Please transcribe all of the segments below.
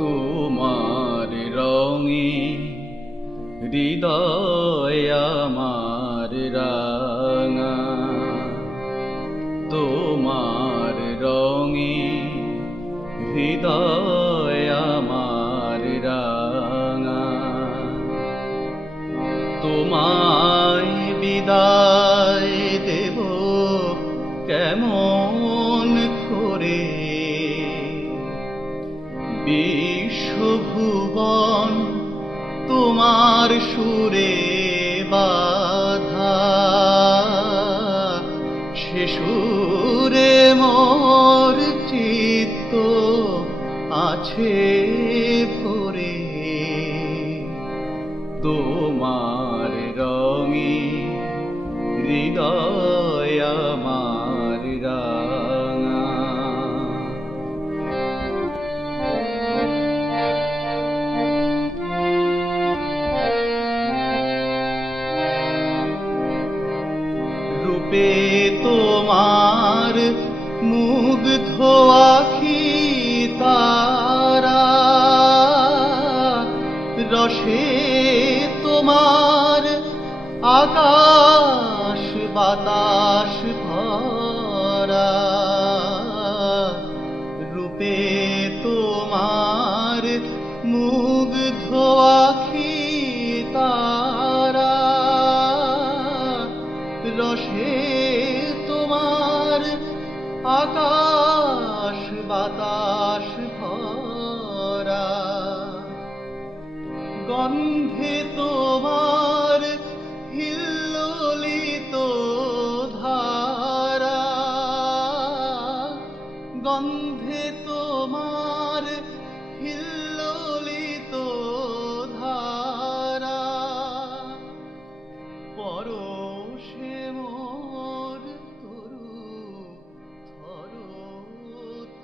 তোমার রঙে হৃদয় আমার রাঙা, তোমার রঙে হৃদয় আমার রাঙা। তোমায় বিদায় দেব কেমন করে, বিশ্বভুবন তোমার সুরে বাধা, সে সুরে মোর চিত্ত আছে ভরে। তোমার রঙে হৃদয় আমার রাঙা। রূপে তোমার মুগ্ধ আখি তারা, রসে তোমার আকাশ বাতাস ভরা। রূপে তোমার মুগ্ধ আখি তারা, রসে তোমার আকাশ বাতাস ভরা। গন্ধে তোমার হিল্লোলিত ধারা, গন্ধে তোমার হিল্লোলিত ধারা। পরশে মোর তরু থর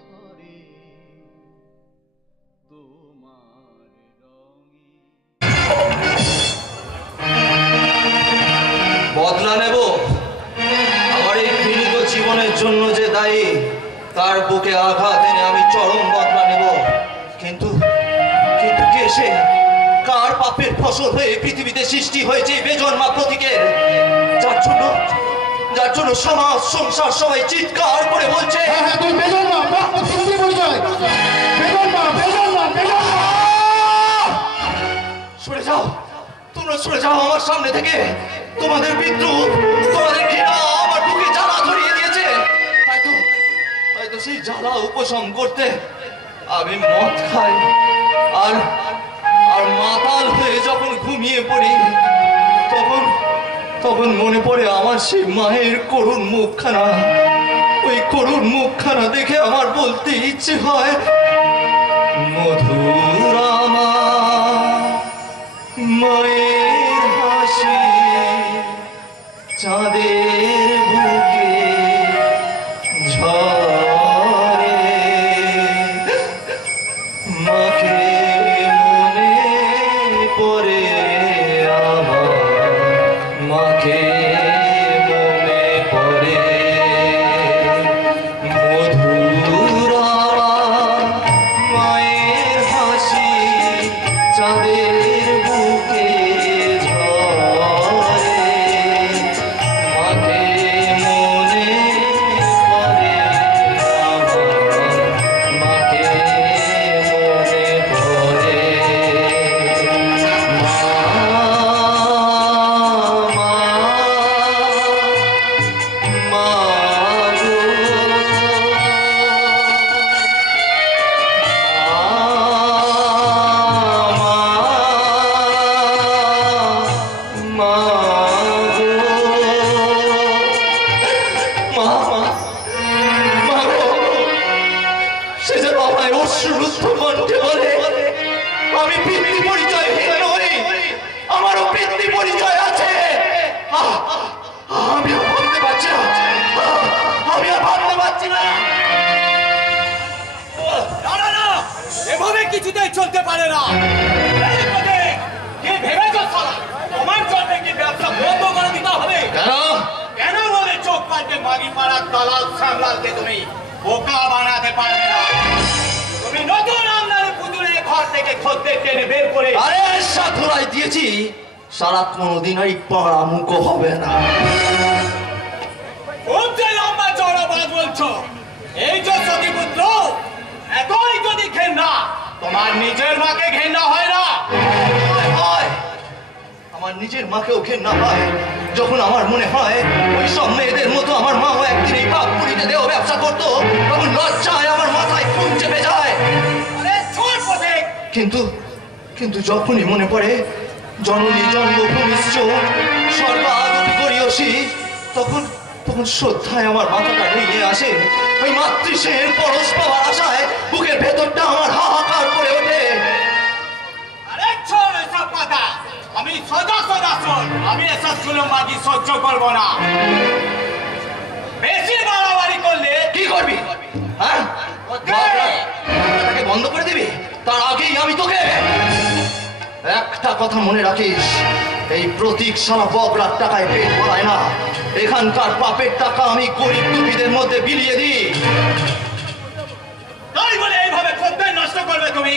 থরে, তোমার রঙে। বদলা নেব আমার এই ঘৃণিত জীবনের জন্য যে দায়ী, তার বুকে আঘাত এনে আমি চরম বদলা নেব। কিন্তু কিন্তু কে সে? কার পাপের ফসল হয়ে পৃথিবীতে সৃষ্টি হয়েছে বেজন্মা প্রতীকের, যার জন্য সমাজ সংসার সবাই চিৎকার করে বলছে সরে যাও, তোমরা সরে যাও আমার সামনে থেকে। তোমাদের বিদ্রুপ, তোমাদের ঘৃণা আমার বুকে জ্বালা ধরিয়ে দিয়েছে। তাই তো সেই জ্বালা উপশম করতে আমি মদ খাই, আর মাতাল হয়ে যখন ঘুমিয়ে পড়ি তখন মনে পড়ে আমার সেই মায়ের করুণ মুখখানা। ওই করুণ মুখখানা দেখে আমার বলতে ইচ্ছে হয়, মধুরা মা, মায়ের হাসি চাঁদের বুকে ঝরে। মাকে মনে পড়ে আমার, মাকে মনে পড়ে। মধুরা মায়ের হাসি চাঁদের বুকে ঝরে। মাকে মনে পড়ে আমার, মাকে মনে পড়ে। সে যেন আমায় অশ্রুরুদ্ধ কণ্ঠে বলে, আমি পিতৃ পরিচয় নই, আমারও পিতৃ পরিচয় আছে। আমি আর ভাবতে পারছি না, আমি আর ভাবতে পারছি না। না, এভাবে কিছুতেই চলতে পারে না। কি ভেবেছ সালা? তোমার জন্য কি ব্যবসা বন্ধ করে দিতে হবে? কেন বলে চোখ পাল্টে মাগি পাড়ার দালাল সামলালকে তুমি বোকা বানাতে পারবে না। তুমি নতুন আমদানি পুতুলে খদ্দের টেনে বের করে আরে সাধুরাই দিয়েছি, সারা কোনোদিন এই পাড়া মুখো হবে না। খুব যে লম্বা চড়া বাদ বলছো, এই যে সতীপুত্র, এতই যদি ঘেন্না, তোমার নিজের মাকে ঘেন্না হয় না? হয়, আমার নিজের মাকেও ঘেন্না হয় যখন আমার মনে হয় ওই সব মেয়েদের মতো আমার মাও একদিন এই বাঘপুরীতে দেহ ব্যবসা করতো, তখন লজ্জায় আমার মাথায় খুন চেপে যায়। আরে ছোট পথিক! কিন্তু কিন্তু যখনই মনে পড়ে জননী জন্মভূমিশ্চ সর্বাদপি গরীয়সী, তখন তখন শ্রদ্ধায় আমার মাথাটা নুয়ে আসে। ওই মাতৃশ্রেণীর পরশ পাওয়ার আশায় বুকের ভেতরটা আমার হাহাকার করে ওঠে। আরে ছোট এসব কথা, আমি সদা সদা শোন, আমি এসব সুলমবাজি সহ্য করবো না। বেশি বাড়াবাড়ি করলে কি করবি? হ্যাঁ, বাবাটাকে বন্ধ করে দিবি? তার আগেই আমি তোকে একটা কথা মনে রাখিস, এই প্রতীক সারা বগলার টাকায় পেট ভরায় না। এখানকার পাপের টাকা আমি গরিব দুঃখীদের মধ্যে বিলিয়ে দিই। তাই বলে এইভাবে খদ্দের নষ্ট করবে তুমি?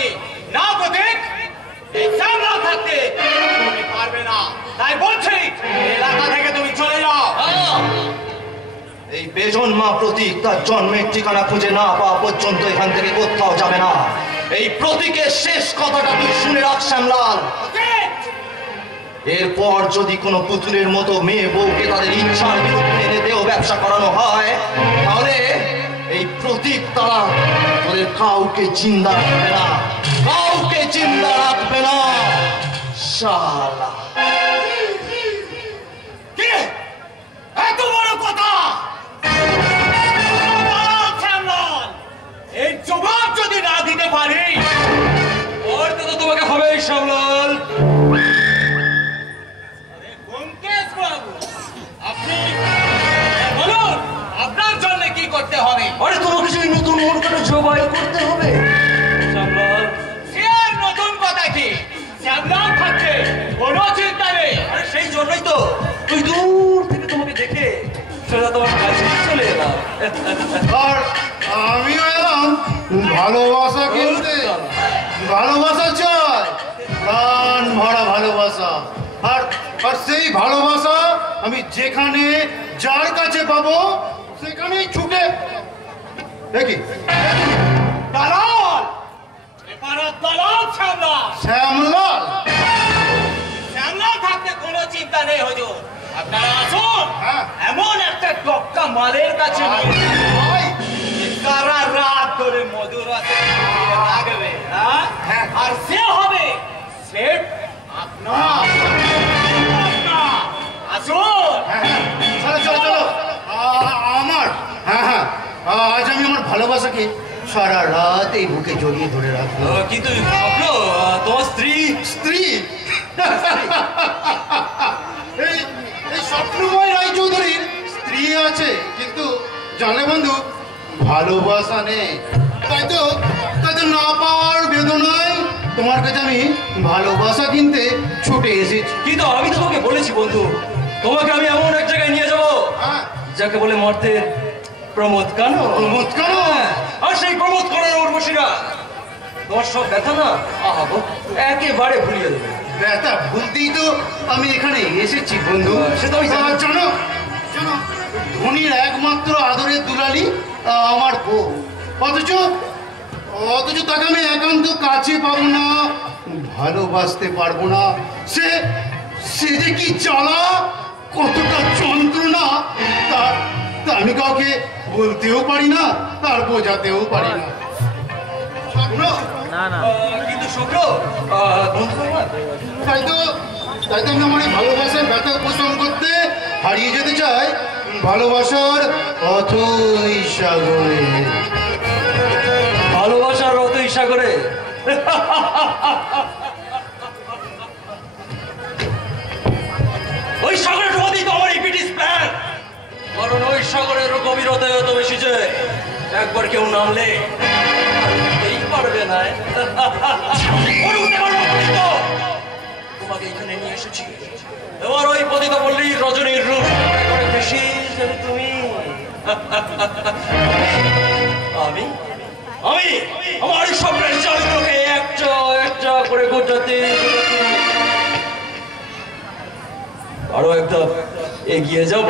না প্রতীক, এই সামলা থাকতে তুমি পারবে না। তাই বলছি, এলাকা থেকে তুমি চলে যাও। এই বেজন্মা প্রতীক তার জন্মের ঠিকানা খুঁজে না পাওয়া পর্যন্ত এখান থেকে কোথাও যাবে না। এই প্রতীকের শেষ কথাটা তুই শুনে রাখ শ্যামলাল। প্রতীক! এরপর যদি কোনো পুতুলের মতো মেয়ে বউকে তাদের ইচ্ছার বিরুদ্ধে এনে দেহ ব্যবসা করানো হয়, তাহলে এই প্রতীক তারা তোদের কাউকে জিন্দা রাখবে না, কাউকে জিন্দা রাখবে না। শালা কি? এত বড় কথা! শ্যামলাল, এই জবাব যদি না দিতে পারি, করতে তো তোমাকে হবেই শ্যামলাল। আরে ব্যোমকেশ বাবু, আপনি বলুন, আপনার জন্য কি করতে হবে? আরে তোমাকে সেই নতুন মুরগাটা জবাই করতে হবে শ্যামলাল। সে আর নতুন কথা কি? শ্যামলাল থাকছে, কোনো চিন্তা নেই। আরে সেই জন্যই তো তুই দূর থেকে তোমাকে দেখে সোজা তোমার কাছে চলে এলাম। আর আমিও এলাম ভালোবাসা কিনতে। ভালোবাসা চাই, প্রাণ ভরা ভালোবাসা। আর আর সেই ভালোবাসা আমি যেখানে যার কাছে পাবো সেখানেই ছুটে দেখি। দালাল! এবার দালাল শ্যামলাল। শ্যামলাল, শ্যামলাল থাকতে কোনো চিন্তা নেই হুজুর। আপনারা আসুন, হ্যাঁ। এমন একটা টক্কা মালের কাছে নিয়ে যান, ভাই, সারা রাত ধরে মধুর রাতে লাগবে, হ্যাঁ? হ্যাঁ। আর সে হবে সেট আপনার। আসুন। হ্যাঁ, হ্যাঁ, চলো চলো চলো। আমার হ্যাঁ হ্যাঁ, আজ আমি আমার ভালোবাসাকে সারা রাত এই বুকে জড়িয়ে ধরে রাখবো। কিন্তু স্বপ্ন, তোমার স্ত্রী স্ত্রী? এই এই স্বপ্নময় রায়চৌধুরীর স্ত্রী আছে, কিন্তু জানে বন্ধু, ভালোবাসা নেই। তাই তো না পাওয়ার বেদনায় তোমার কাছে আমি ভালোবাসা কিনতে ছুটে এসেছি। কিন্তু আমি তো তোমাকে বলেছি বন্ধু, তোমাকে আমি এমন এক জায়গায় নিয়ে যাবো হ্যাঁ, যাকে বলে মর্তের প্রমোদ কানো। প্রমোদ কানো? আর সেই প্রমোদ কানোর উর্বশীরা তোমার সব ব্যথা না আহাবো একেবারে ভুলিয়ে দেবে। ব্যথা ভুলতেই তো আমি এখানে এসেছি বন্ধু। সে তো আমি জানি। জানো জানো, ধনির একমাত্র আদরের দুলালি আমার বউ, অথচ অথচ তাকে আমি একান্ত কাছে পাবো না, ভালোবাসতে পারবো না। সে সে যে কি জ্বালা, কতটা যন্ত্রণা, তা তা আমি কাউকে বলতেও পারি না, তার বোঝাতেও পারি না। স্বপ্ন, কিন্তু স্বপ্ন বন্ধু আমার, তাই তো আমি আমার এই ভালোবাসার ব্যথা উপশম করতে হারিয়ে যেতে চাই ভালোবাসার অথই সাগরে। ভালোবাসার অতই সাগরে। ওই সাগরের মধ্যেই তো আমার এই ব্রিটিশ প্ল্যান। কারণ ওই সাগরের গভীরতায় এত বেশি যে একবার কেউ নামলে আর উঠতেই পারবে না। ওর উঠতে পারবে না তো। তোমাকে এখানে নিয়ে এসেছি এবার ওই পতিতা পল্লীর রজনীর রূপ করে বেশি যাবে তুমি। আমি আমি আমার স্বপ্নের চালগুলোকে একটা একটা একটা এগিয়ে যাব।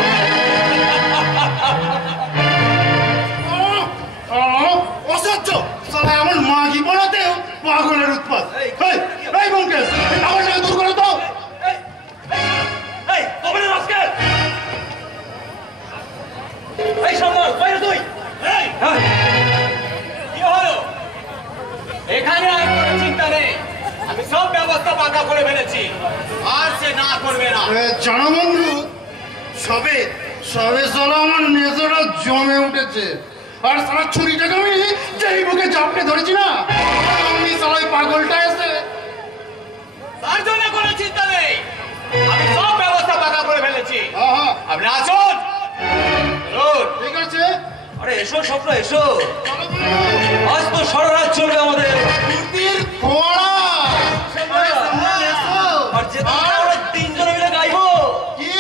অসহ্য সালা এমন মাগি পড়াতেও পাগলের উৎপাত। এই বঙ্কেশ আমার সঙ্গে দূর করে দাও। এই তবে রাস্কেল, এই সম্মান বাইরে তুই। কি হলো? এখানে আর কোনো চিন্তা নেই, আমি সব ব্যবস্থা পাকা করে ফেলেছি, আর সে না করবে না। জানো বন্ধু, সবে সবে সালা আমার নেজরা জমে উঠেছে। আর সারা ছুরিটাকে আমি যেই বুকে চাপড়ে ধরেছি না, আমি সালা ওই পাগলটা এসে তার জন্য কোনো চিন্তা নেই, আমি সব ব্যবস্থা পাকা করে ফেলেছি। হ্যাঁ আপনি আসুন। ঠিক আছে। আরে এসো স্বপ্ন, এসো। চলো বন্ধু। আজ তো সারা রাত চলবে আমাদের। কুর্তির ফোড়া। আরে তোমরা এসো। আর যে আমরা তিনজনে মিলে গাইবো। কি?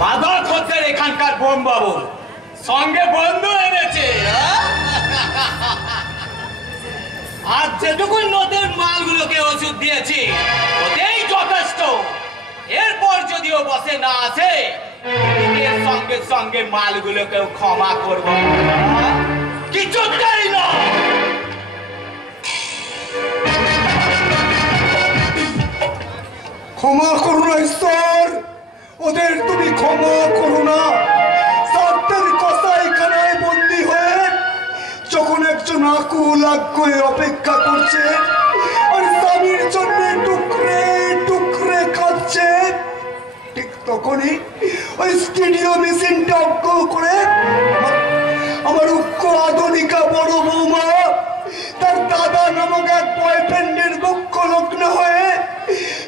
মাদক হচ্ছে এখানকার বোম বাবু, সঙ্গে বন্ধু এনেছে। আর যেটুকু নদীর মালগুলোকে ওষুধ দিয়েছি ওতেই যথেষ্ট। এরপর যদিও বসে না আছে, এর সঙ্গে সঙ্গে মালগুলোকেও ক্ষমা করবো, কিছুতেই না। ক্ষমা করো না ঈশ্বর, ওদের তুমি ক্ষমা করো না। সাতের কসাইখানায় বন্দী হয়ে যখন একজন আকুল আগ্রহে অপেক্ষা করছে আর স্বামীর জন্য টুকরে টুকরে কাঁদছে, ঠিক তখনই ওই স্টুডিও মেশিনটা অজ্ঞ করে আমার উক্ষ আধুনিকা বড় বৌমা তার দাদা নামক এক বয়ফ্রেন্ডের মুখ্য লগ্ন হয়ে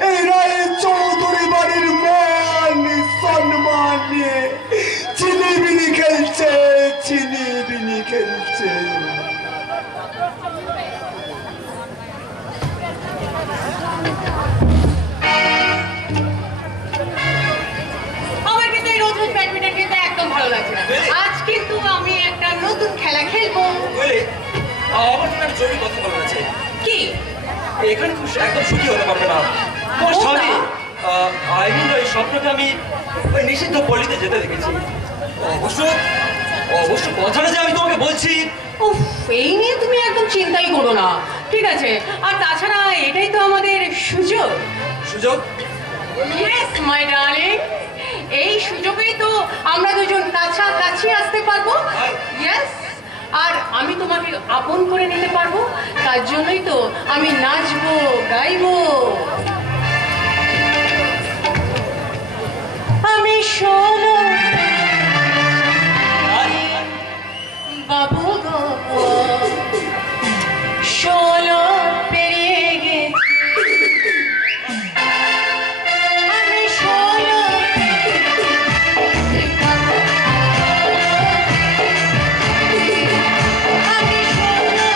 এই রায় চৌধুরী বাড়ির মান সম্মান নিয়ে চিনিবিনি খেলছে, চিনিবিনি খেলছে। আমার কিন্তু এই রোজ রোজ ব্যাডমিন্টন খেলতে একদম ভালো লাগছে না। আজ কিন্তু আমি একটা নতুন খেলা খেলবো। আমার কিন্তু একটা জরুরি কথা বলার আছে। কি? এখানে খুব একদম সুখী হতে পারবে না। তোমার স্বামী আই মিন ওই স্বপ্নকে আমি ওই নিষিদ্ধ পল্লীতে যেতে দেখেছি। অবশ্য অবশ্য কথাটা যে আমি তোমাকে বলছি, উফ, এই নিয়ে তুমি একদম চিন্তাই করো না, ঠিক আছে? আর তাছাড়া এটাই তো আমাদের সুযোগ। সুযোগ? ইয়েস মাই ডার্লিং, এই সুযোগেই তো আমরা দুজন কাছাকাছি আসতে পারবো। ইয়েস, আর আমি তোমাকে আপন করে নিতে পারবো। তার জন্যই তো আমি নাচবো, গাইবো। আমি শোনো বাবু গো, ষোলো পেরিয়ে গেছি, আমি ষোলো আমি ষোলো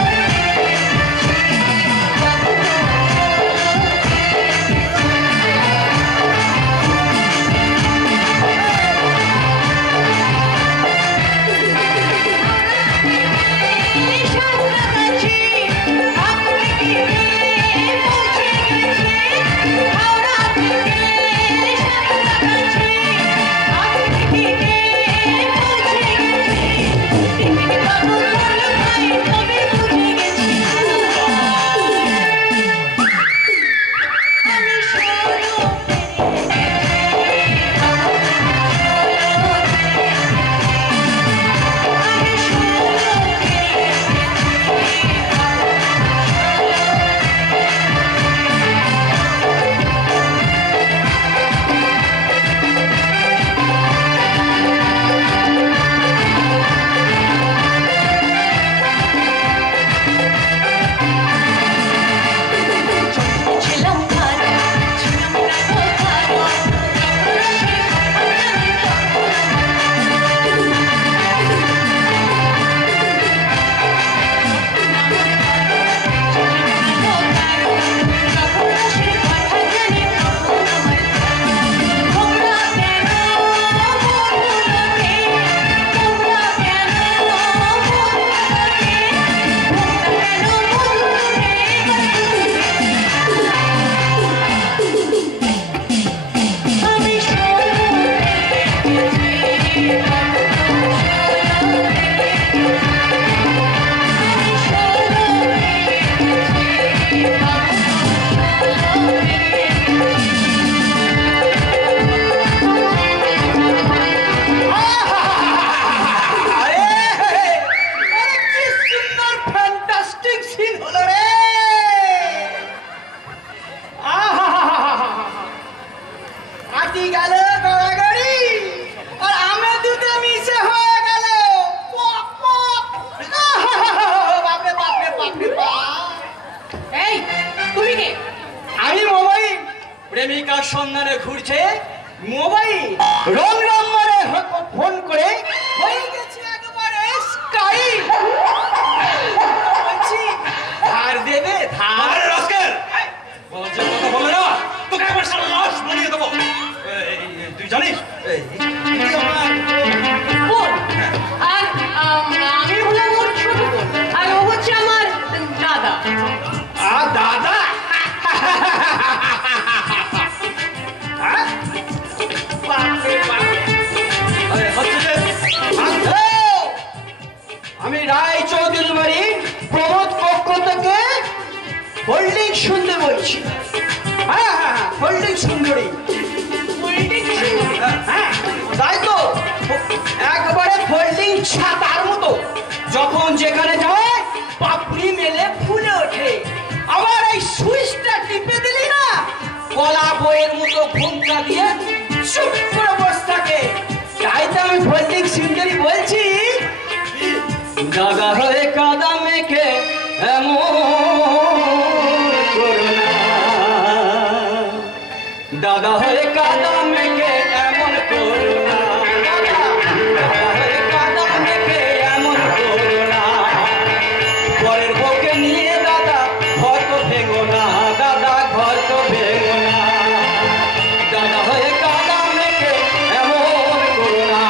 হাতি গেল গড়াগড়ি আর আমি দুটো মিশে হয়ে গেল পক পক। বাপরে বাপরে বাপরে বাপ। এই তুমি কে? আমি মোবাইল প্রেমিকার সন্ধানে ঘুরছে মোবাইল রং রং মারে ফোন করে হয়ে গেছে একেবারে স্কাই। বলছি ধার দেবে ধার? আরে রাস্কেল বলছে কথা বলে না তোকে একবার সারা লাশ বানিয়ে দেবো। তুই জানিস এই আমার বোন। আর আমি হলাম ওর ছোট বোন আর ও হচ্ছে আমার দাদা। আর দাদা হ্যাঁ? বাপরে বাপরে। আমি রায় চৌধুরী বাড়ি প্রমোদ পক্ষ থেকে হোল্ডিং সুন্দর বলছি। হ্যাঁ হ্যাঁ হ্যাঁ হোল্ডিং সুন্দরী। হ্যাঁ তাই তো একবারে ফোল্ডিং ছাতার মতো যখন যেখানে যায় পাপড়ি মেলে ফুলে ওঠে। আমার এই সুইচটা টিপে দিলি না কলা বইয়ের মতো ঘুমটা দিয়ে চুপ করে বসে থাকে। তাই তো আমি ফোল্ডিং সুন্দরী বলছি। দাদা হয়ে কাদা মেখে এমন করো না, দাদা হয়ে কাদা মেখে এমন করো না, দাদা হয়ে কাদা মেখে এমন করো না, পরের বউকে নিয়ে দাদা ঘর তো ভেঙো না, দাদা ঘর তো ভেঙো না, দাদা হয়ে কাদা মেখে এমন করো না।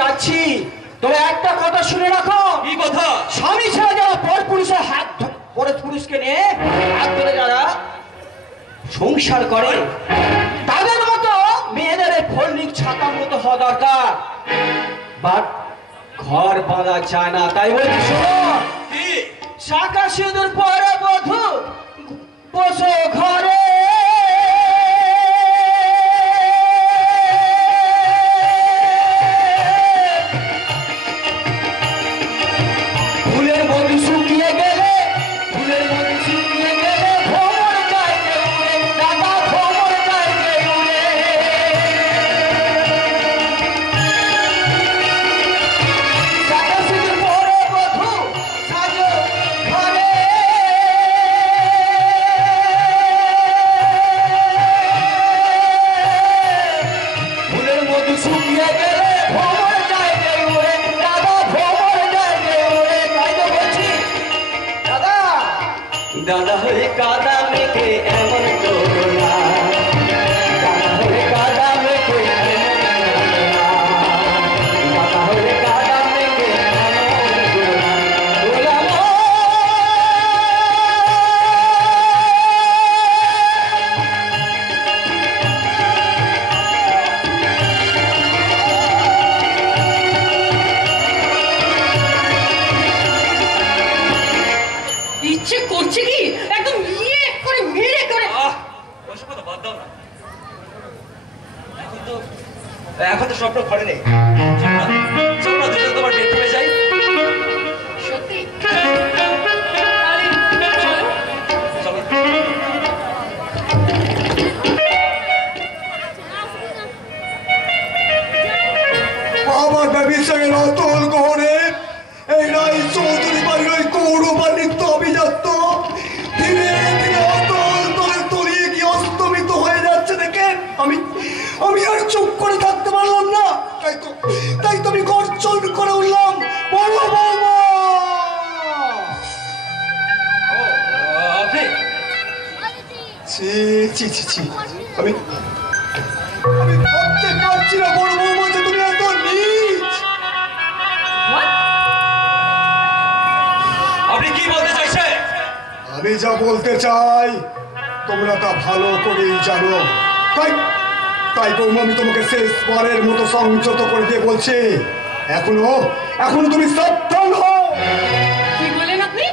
যাচ্ছি তবে একটা কথা শুনে রাখো। কি কথা? স্বামী ছাড়া যারা পরপুরুষের হাত পরপুরুষকে নিয়ে হাত ধরে যারা সংসার করে তাদের মতো মেয়েদের ফোল্ডিং ছাতার মতো হওয়া দরকার। বাট ঘর বাঁধা যায় না। তাই বলছি শোনো, শাখা সিঁদুর পরে বধূ বসো ঘরে, দাদা হয়ে কাদা মেখে এমন করো না, দাদা হয়ে কাদা মেখে এমন করো না, দাদা হয়ে কাদা মেখে এমন করো না, গোলাম ইচ্ছে করছে কি একদম ইয়ে করে মেরে করে। ওসব কথা বাদ দাও না, এখন তো স্বপ্ন ঘরে নেই। চলো না তোমার বেডরুমে যাই। সত্যি তাহলে চলো। চলো। আমার ব্যবসায়ের অতল গহনে এই রায় চৌধুরী বাড়ির ওই কৌরবানিত্য অভিজাত্য ধীরে ধীরে অতল তলে তলিয়ে গিয়ে অস্তমিত হয়ে যাচ্ছে দেখে আমি আর চুপ করে থাকতে পারলাম না। তাই তো আমি গর্জন করে উঠলাম, বড় বৌমা। ছি ছি ছি ছি, আমি ভাবতে পারছি না বড় বৌমা যে তুমি এত নীচ। আপনি কি বলতে চাইছেন? আমি যা বলতে চাই তোমরা তা ভালো করেই জানো। তাই বৌমা আমি তোমাকে শেষবারের মতো সংযত করে দিয়ে বলছি, এখনো তুমি সাবধান হও। কি বলেন আপনি?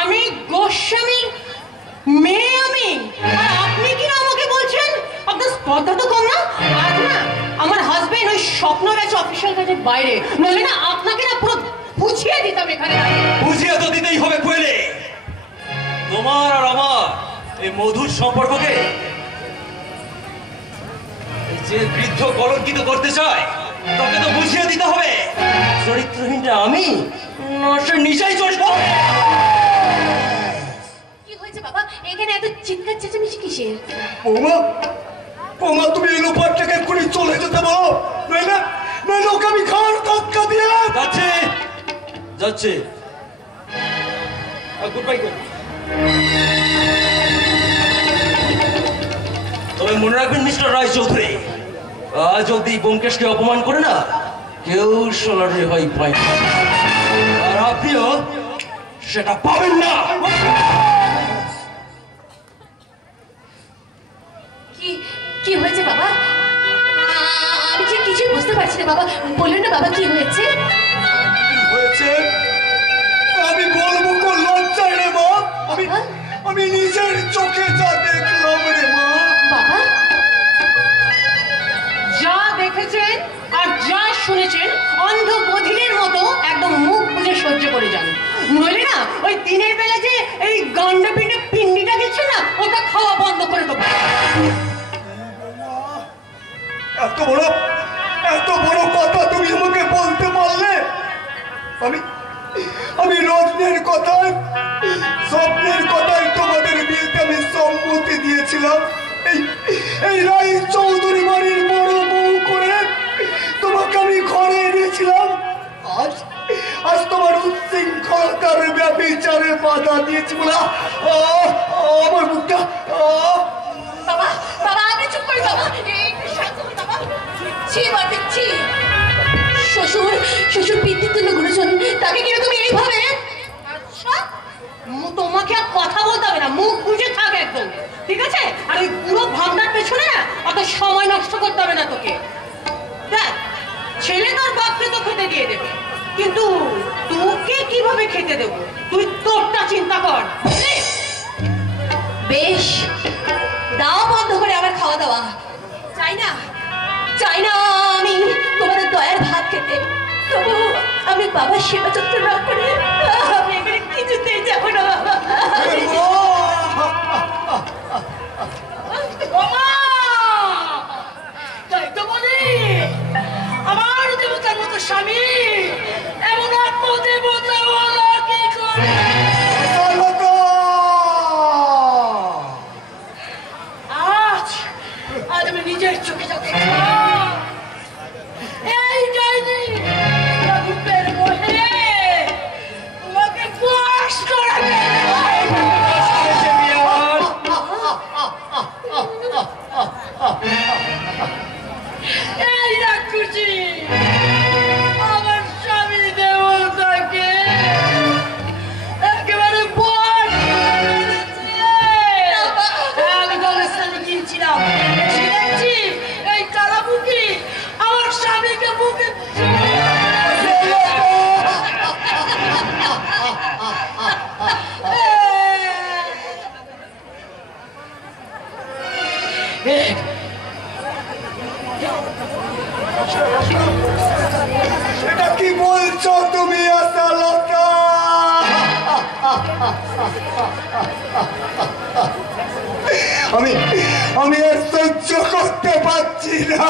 আমি গোস্বামীর মেয়ে, আর আপনি কি আমাকে বলছেন? আপনার স্পর্ধা তো কম না। আজ না আমার হাজবেন্ড ওই স্বপ্নরাজ অফিসিয়াল কাজের বাইরে, নইলে না আপনাকে না পুরো বুঝিয়ে দিতাম এখানে। বুঝিয়ে তো দিতেই হবে কোয়েলে। তোমার আর আমার এই মধুর সম্পর্ককে যে বৃদ্ধ কলঙ্কিত করতে চায় তাকে তো বুঝিয়ে দিতে হবে। চরিত্রহীনটা আমি, সে নিজেই চরিত্র। কি হয়েছে বাবা, এখানে এত চিৎকার চেঁচামেচি কিসের? বৌমা তুমি এই লোপারটাকে এক্ষুনি চলে যেতে বলো, নইলে ওকে আমি ঘাড় ধাক্কা দিয়ে যাচ্ছে। Good bye. তবে মনে রাখবেন মিস্টার রায় চৌধুরী, আজ অব্দি ব্যোমকেশকে অপমান করে না কেউ সোলারে হয় পায় না, আর আপনিও সেটা পাবেন না। কি হয়েছে বাবা? আমি যে কিছু বুঝতে পারছি না বাবা, বললেন না বাবা কি হয়েছে? আমি বলবো কোন লজ্জায় রে মা। আমি নিজের চোখে যা দেখলাম রে মা। বাবা যা দেখেছেন আর যা শুনেছেন অন্ধ বধিরের মতো একদম মুখ বুঝে সহ্য করে যান, নইলে না ওই দিনের বেলা যে এই গন্ডপিণ্ডে পিণ্ডিটা দিচ্ছে না ওটা খাওয়া বন্ধ করে দেবো। এত বড় কথা তুমি আমাকে বলতে পারলে? আমি রত্নের কথায় স্বপ্নের কথায় তোমাদের বিয়েতে আমি সম্মতি দিয়েছিলাম। এই রায় চৌধুরী বাড়ির বড় বউ করে তোমাকে আমি ঘরে এনেছিলাম। আজ তোমার উচ্ছৃঙ্খলতার ব্যভিচারে বাধা দিয়েছি বলে আমার মুখটা। বাবা বাবা আপনি চুপ করে বাবা, শ্বশুর পিতৃতুল্য গুরুজন, তাকে কিনা তুমি এইভাবে? আচ্ছা তোমাকে আর কথা বলতে হবে না, মুখ বুঝে থাক একদম, ঠিক আছে? আর ওই পুরো ভাবনার পেছনে না অত সময় নষ্ট করতে হবে না তোকে। দেখ ছেলে তোর বাপকে তো খেতে দিয়ে দেবে, কিন্তু তোকে কিভাবে খেতে দেবো তুই তোরটা চিন্তা কর। বেশ দাও বন্ধ করে আবার খাওয়া দাওয়া। চাই না আমি তোমাদের দয়ার ভাত খেতে, তবু আমি বাবার সেবা যত্ন না করে আমি এখানে কিছুতেই যাবো না বাবা। তাই তো বলি আমার দেবতার মতো স্বামী এমন আত্মদেবতা বলা কি করে? আজ আমি নিজের চোখে যা দেখলাম, এই ডাইনি রূপের মোহে তোমাকে বশ করাবে। এই রাক্ষসী আমার স্বামী দেবতাকে একেবারে বশ করে দিয়েছে। আমি দলের সাথে গিয়েছিলাম, দেখছি এই কালামুখী আমার স্বামীকে বুকে এটা কি বলছো তুমি আশালতা? আমি আর সহ্য করতে পারছি না।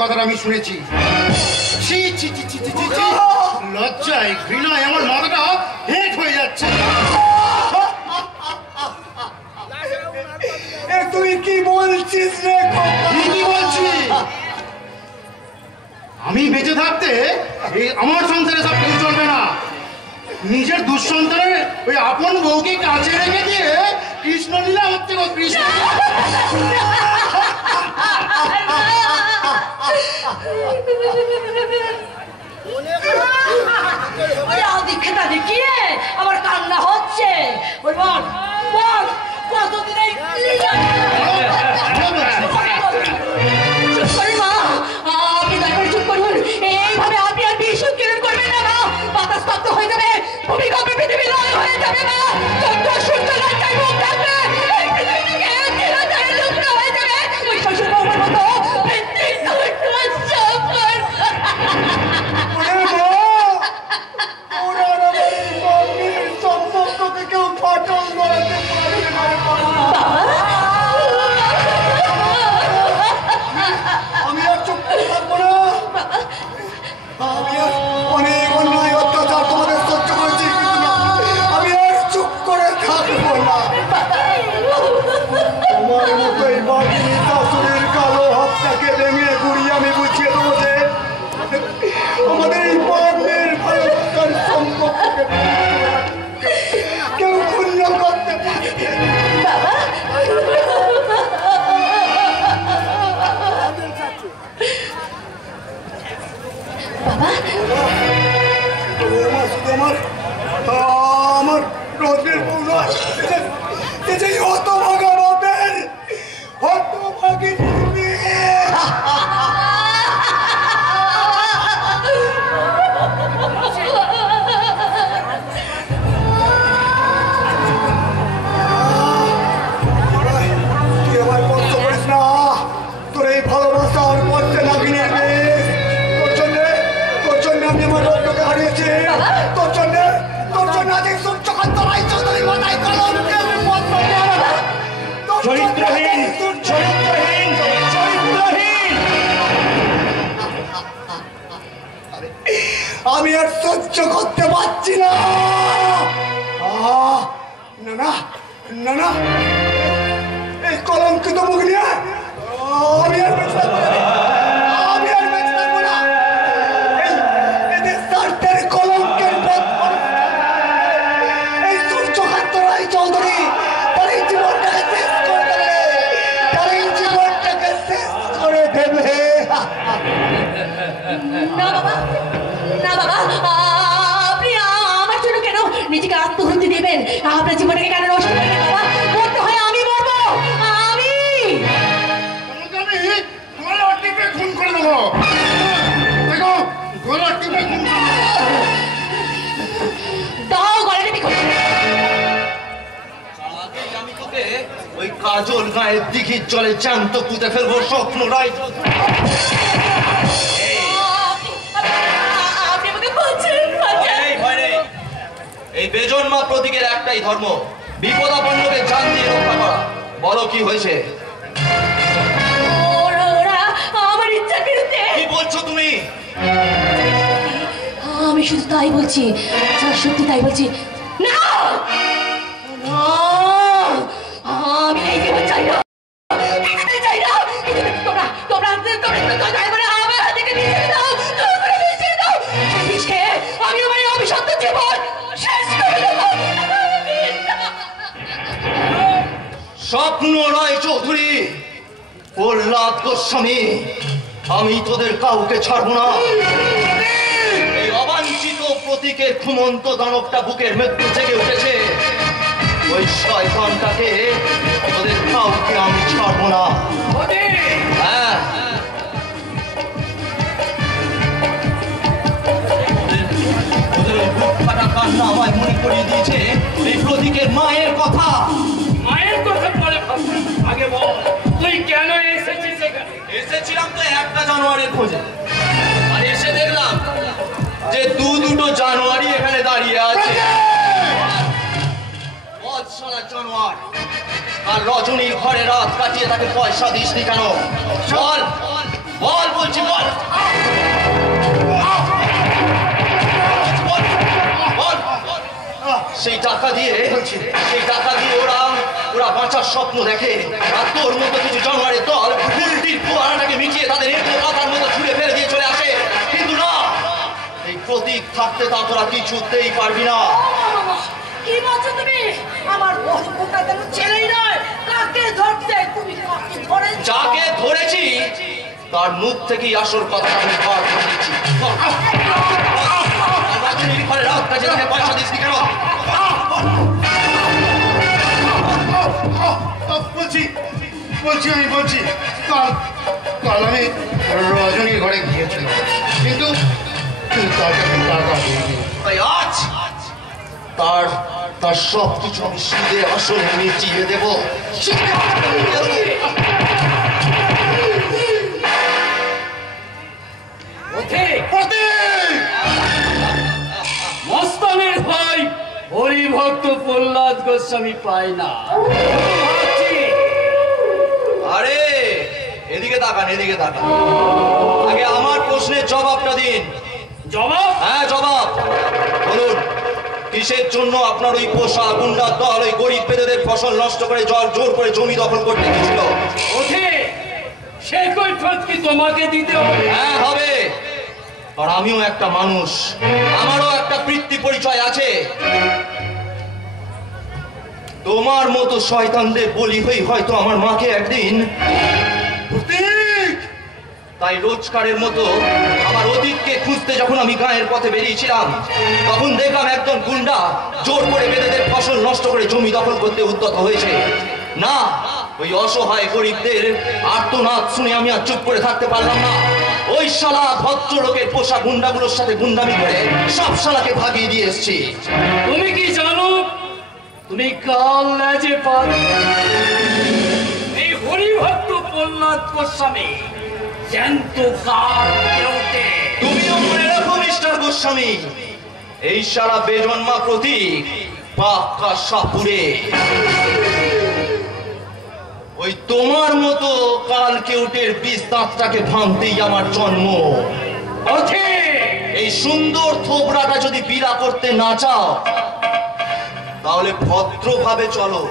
কথাটা আমি শুনেছি। ছি ছি ছি ছি ছি ছি ছি, লজ্জায় ঘৃণায় আমার মাথাটা হেট হয়ে যাচ্ছে। তুই কি বলছিস রে? কি বলছি? আমি বেঁচে থাকতে এই আমার সংসারে সব কিছু চলবে না। নিজের দুঃসন্তানের ওই আপন বউকে কাছে রেখে দিয়ে কৃষ্ণ লীলা হচ্ছে গো, কৃষ্ণ। দীক্ষা দেখিয়ে আমার কান্না হচ্ছে। বল বল কতদিন এই চুপ করুন মা, আপনি দরকারে চুপ করুন। এইভাবে আপনি আর বিষ কিরণ করবেন না মা, বাতাস স্তব্ধ হয়ে যাবে, ভূমিকম্পে পৃথিবী লয় হয়ে যাবে মা। চন্দ্র সূর্য লজ্জায় মুখ ঢাকবে, এই পৃথিবী থেকে চিরতরে লুপ্ত হয়ে যাবে ওই শ্বশুর বউর মতো বৃদ্ধির সফর। সম্পর্ককে কেউ ফাটল ধরাতে পারবে না। আমি আর চুপ করে থাকবো না। আমি আর অনেক অন্যায় অত্যাচার তোমাদের সহ্য করেছি, কিন্তু আমি আর চুপ করে থাকবো না। তোমার মতো এই বাঘিনী শাশুড়ির কালো হাতটাকে ভেঙে গুড়িয়ে আমি বুঝিয়ে দেবো যে আমাদের এই বাঘের ভালোবাসার সম্পর্ককে কেউ ক্ষুণ্ণ করতে পারবে না। আমার রোদের পূজা যে হতভাগা বাপের হতভাগী তুই আমার কষ্ট করিস না। তোর এই ভালোবাসা আমার পথে নাগিনের বেশ। তোর জন্য আমি আমার রোগটাকে হারিয়েছি। তোর জন্য আজ এই সূর্যকান্ত রায় চৌধুরীর মাথায় কলঙ্কের পথ পড়ে। চরিত্রহীন চরিত্রহীন চরিত্রহীন। আমি আর সহ্য করতে পারছি না। না না না, এই কলঙ্কিত মুখ নিয়ে আমি আর বেঁচে থাকবো না। আমি আর বেঁচে থাকবো না। এদের স্বার্থের কলঙ্কের পথ এই সূর্যকান্ত রায় চৌধুরী তার এই জীবনটাকে শেষ করে দেবে। তার এই জীবনটাকে শেষ করে দেবে। না বাবা, না বাবা, আপনি আমার জন্য কেন নিজেকে আত্মহত্যা দেবেন? আপনার জীবনকে কেন নষ্ট করবেন বাবা? মরতে হয় আমি মরবো, আমি গলা টিপে খুন করে দেবো। দেখো গলা টিপে খুন করে দেবো। দাও গলাটা বিকো। আগেই আমি তোকে ওই কাজল গায়ের দিঘির জলে জ্যান্ত পুঁতে ফেলবো স্বপ্ন রায়। আপনি আমাকে বলছেন এই বেজন্মা প্রতীকের একটাই ধর্ম, বিপদাপন্নকে জান দিয়ে রক্ষা করা। বলো কি হয়েছে? ওরা আমার ইচ্ছার বিরুদ্ধে। কি বলছো তুমি? আমি শুধু তাই বলছি, যা সত্যি তাই বলছি। না না, আমি এই জীবন চাই না, চাই না। তোমরা তোমরা তোমরা আমার হাত থেকে নিয়ে দাও, তোমরা নিয়ে দাও। বিষ খেয়ে আমি আমার অভিশপ্ত জীবন শেষ করে দেবো। স্বপ্ন রায় চৌধুরী, প্রহ্লাদ গোস্বামী, আমি তোদের কাউকে ছাড়বো না। এই অবাঞ্ছিত প্রতীকের ঘুমন্ত দানবটা বুকের মৃত্যু জেগে উঠেছে। ওই শয়তানটাকে তোদের কাউকে আমি ছাড়বো না। হ্যাঁ, ওদের বুক ফাটা কান্না আমায় মনে করিয়ে দিয়েছে এই প্রতীকের মায়ের কথা। মায়ের কথা পরে ভাববো, আগে বল তুই কেন এসেছিস এখানে? এসেছিলাম তো 1 জানুয়ারির খোঁজে, আর এসে দেখলাম যে দুটো জানুয়ারি এখানে দাঁড়িয়ে আছে। বৎসলা জানুয়ার আর রজনীর ঘরে রাত কাটিয়ে তাকে পয়সা দিসনি কেন? বল বল বলছি, বল সেই টাকা দিয়ে ওরা বাঁচার স্বপ্ন দেখে, আর তোর মতো কিছু জঙ্গলের দল উল্টির পুয়ারাটাকে মিটিয়ে তাদের একটু পাতার মতো ছুঁড়ে ফেলে দিয়ে চলে আসে। কিন্তু না, এই প্রতীক থাকতে তা তোরা কিছুতেই পারবি না। কি বলছো তুমি? আমার বড় কোটা কেন ছেলেই নয়, কাকে ধরতে? তুমি কাকে ধরে? যাকে ধরেছি তার মুখ থেকেই আসল কথা আমি বার করে দিচ্ছি। ঘরে রাত কাজে তাকে পয়সা দিচ্ছি কেন? বলছি কাল আমি রজনীর ঘরে গিয়েছিলাম, কিন্তু তার কাছে টাকা দিইনি। তাই আজ তার সব কিছু আমি সুদে আসলে মিটিয়ে দেব। মস্তানের ভাই হরিভক্ত প্রহ্লাদ গোস্বামী পায় না। আরে এদিকে তাকান, এদিকে তাকান। আগে আমার প্রশ্নের জবাবটা দিন। জবাব? হ্যাঁ জবাব। বলুন, কিসের জন্য আপনার ওই পোষা গুন্ডার দল ওই গরিব বেদেদের ফসল নষ্ট করে জোর করে জমি দখল করতে গেছিল? ওঠে সেই কৈফিয়ত কি তোমাকে দিতে হবে? হ্যাঁ হবে। আর আমিও একটা মানুষ, আমারও একটা বৃত্তি পরিচয় আছে। তোমার মতো শয়তানদের বলি হই হয়তো আমার মাকে একদিন, তাই রোজকারের মতো আমার অতীতকে খুঁজতে যখন আমি গায়ের পথে বেরিয়েছিলাম, তখন দেখলাম একজন গুন্ডা জোর করে বেদেদের ফসল নষ্ট করে জমি দখল করতে উদ্যত হয়েছে। না, ওই অসহায় গরিবদের আর্তনাদ শুনে আমি আর চুপ করে থাকতে পারলাম না। ওই শালা ভদ্রলোকের পোষা গুন্ডাগুলোর সাথে গুন্ডামি করে সব শালাকে ভাগিয়ে দিয়ে এসছি। তুমি কি জানো তুমি কাল লাজে পাবে এই হরিভক্ত প্রহ্লাদ গোস্বামী জ্যান্ত কাল কেউটে? তুমিও মনে রাখো মিস্টার গোস্বামী, এই শালা বেজন্মা প্রতীক পাক্কা সাপুরে। ওই তোমার মতো কাল কেউটের বিষ দাঁতটাকে ভাঙতেই আমার জন্ম। এই সুন্দর থোবড়াটা যদি বিড়া করতে না চাও তাহলে ভদ্রভাবে চলো,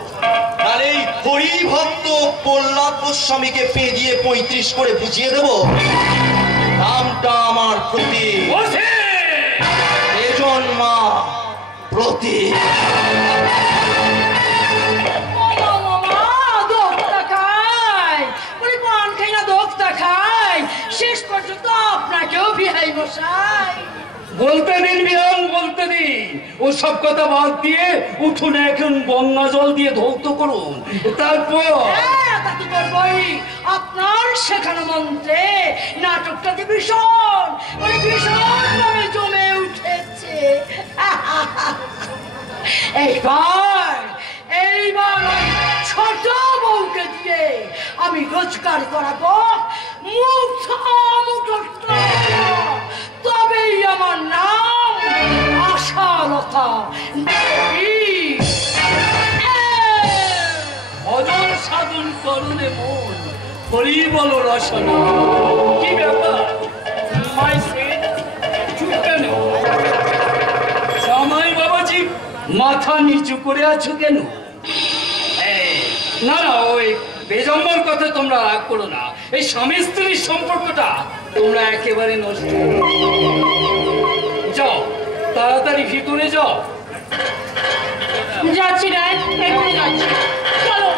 তাহলে এই হরিভক্ত প্রহ্লাদ গোস্বামীকে পেঁদিয়ে 35 করে বুঝিয়ে দেব নামটা আমার প্রতীক, বেজন্মা প্রতীক। শেষ পর্যন্ত আপনাকেও বিহাই বসাই। বলতে দিন বিহান, বলতে দিন। ও সব কথা বাদ দিয়ে উঠুন, এখন গঙ্গা জল দিয়ে ধৌত করুন, তারপর তা তো করবই। আপনার শেখানো মন্ত্রে নাটকটা যে ভীষণ ভাবে জমে উঠেছে। এইবার ছোট বউকে দিয়ে আমি রোজগার করাবো তবেই আমার নাম আশালতা দেবী। ভজন সাধন করুনে মন হরি বল রসনা। কি ব্যাপার মাই ফ্রেন্ড, চুপ কেন? জামাই বাবাজি মাথা নিচু করে আছো কেন? না না, ওই বেজন্মার কথা তোমরা রাগ করো না। এই স্বামী স্ত্রীর সম্পর্কটা তোমরা একেবারে নষ্ট। যাও তাড়াতাড়ি ভিতরে যাও। যাচ্ছি রায়, এখনই যাচ্ছি। চলো।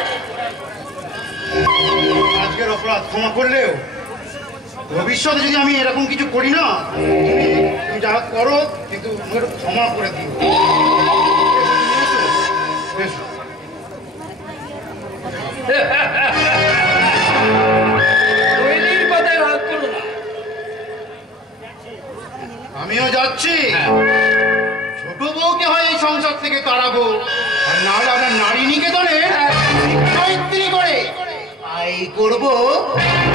আজকের অপরাধ ক্ষমা করলেও ভবিষ্যতে যদি আমি এরকম কিছু করি না, তুমি যা করো কিন্তু ক্ষমা করে দিও। আমিও যাচ্ছি। ছোট বউকে হয় এই সংসার থেকে তাড়াবো, আর নাহলে আপনার নারী নিকেতনে মৈত্রী করে আই করবো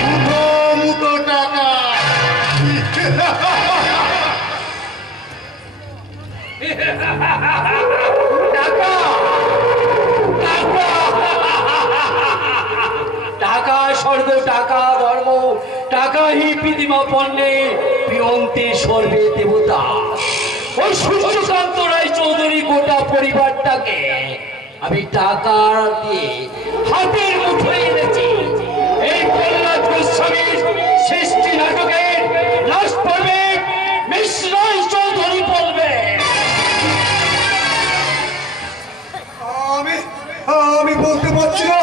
মুঠো মুঠো টাকা। টাকা স্বর্গ, টাকা ধর্ম, টাকা টাকাহি পৃথিবী পণ্যে পিয়ন্তে সর্বে দেবতা। ওই সূর্যকান্ত রায় চৌধুরী গোটা পরিবারটাকে আমি টাকা দিয়ে হাতের মুঠোয় এনেছি। এই প্রহ্লাদ গোস্বামীর সৃষ্টি নাটকের লাস্ট পর্বে মিস রায় চৌধুরী বলবে। আমি বলতে পারছি না,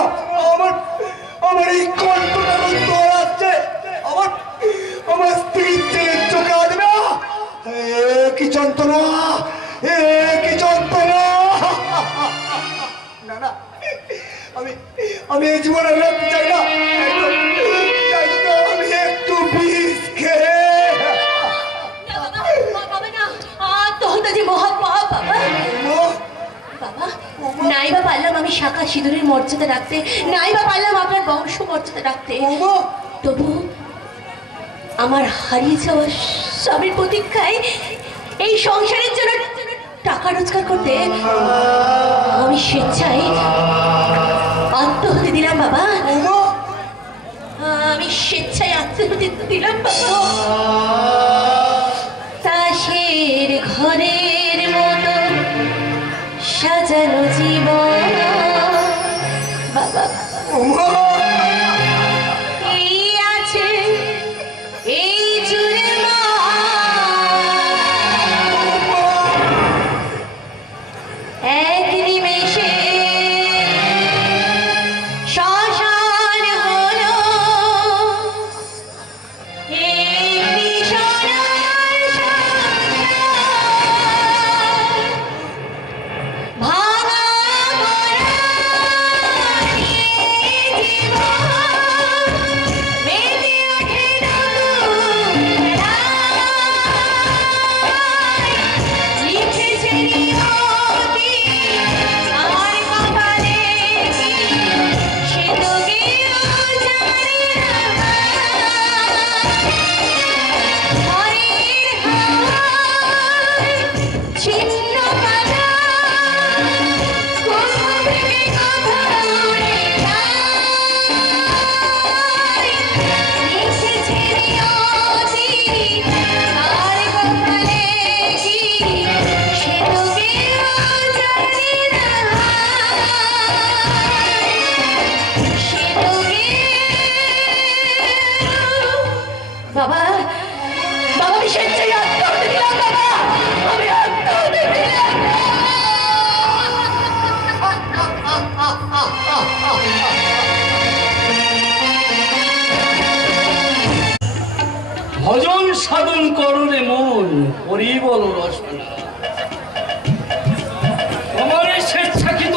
আমার এই কণ্ঠটা রুদ্ধ হয়ে যাচ্ছে। আমার স্ত্রীর ছেলের চোখে আসবে কি যন্ত্রণা, কি যন্ত্রণা। না না, আমি এই জীবনে রাখতে চাই না। আমি একটু বিষ খেয়ে আত্মহত্যা যে মহা পাপ বাবা। বাবা, নাই বা পারলাম আমি শাখা সিঁদুরের মর্যাদা রাখতে, নাই বা পারলাম আপনার বংশ মর্যাদা রাখতে, তবু আমার হারিয়ে যাওয়া স্বামীর প্রতীক্ষায় এই সংসারের জন্য টাকা রোজগার করতে আমি স্বেচ্ছায় আত্মহত্যা দিলাম বাবা। আমি স্বেচ্ছায় আত্মহত্যা দিলাম বাবা। তাসের ঘরের মতো সাজানো জীবন বাবা, এই আছে এই জুড়ে এক নিমেষে শ্মশান হলো এই সোনার সংসার। ভাঙা বাবা, বাবা আমি স্বেচ্ছায় আত্মহত্যা দিলাম বাবা, আমি আত্মহত্যা দিলাম। ভজন সাধন করলে মন পরিবল রসনা। আমার এই স্বেচ্ছাকৃত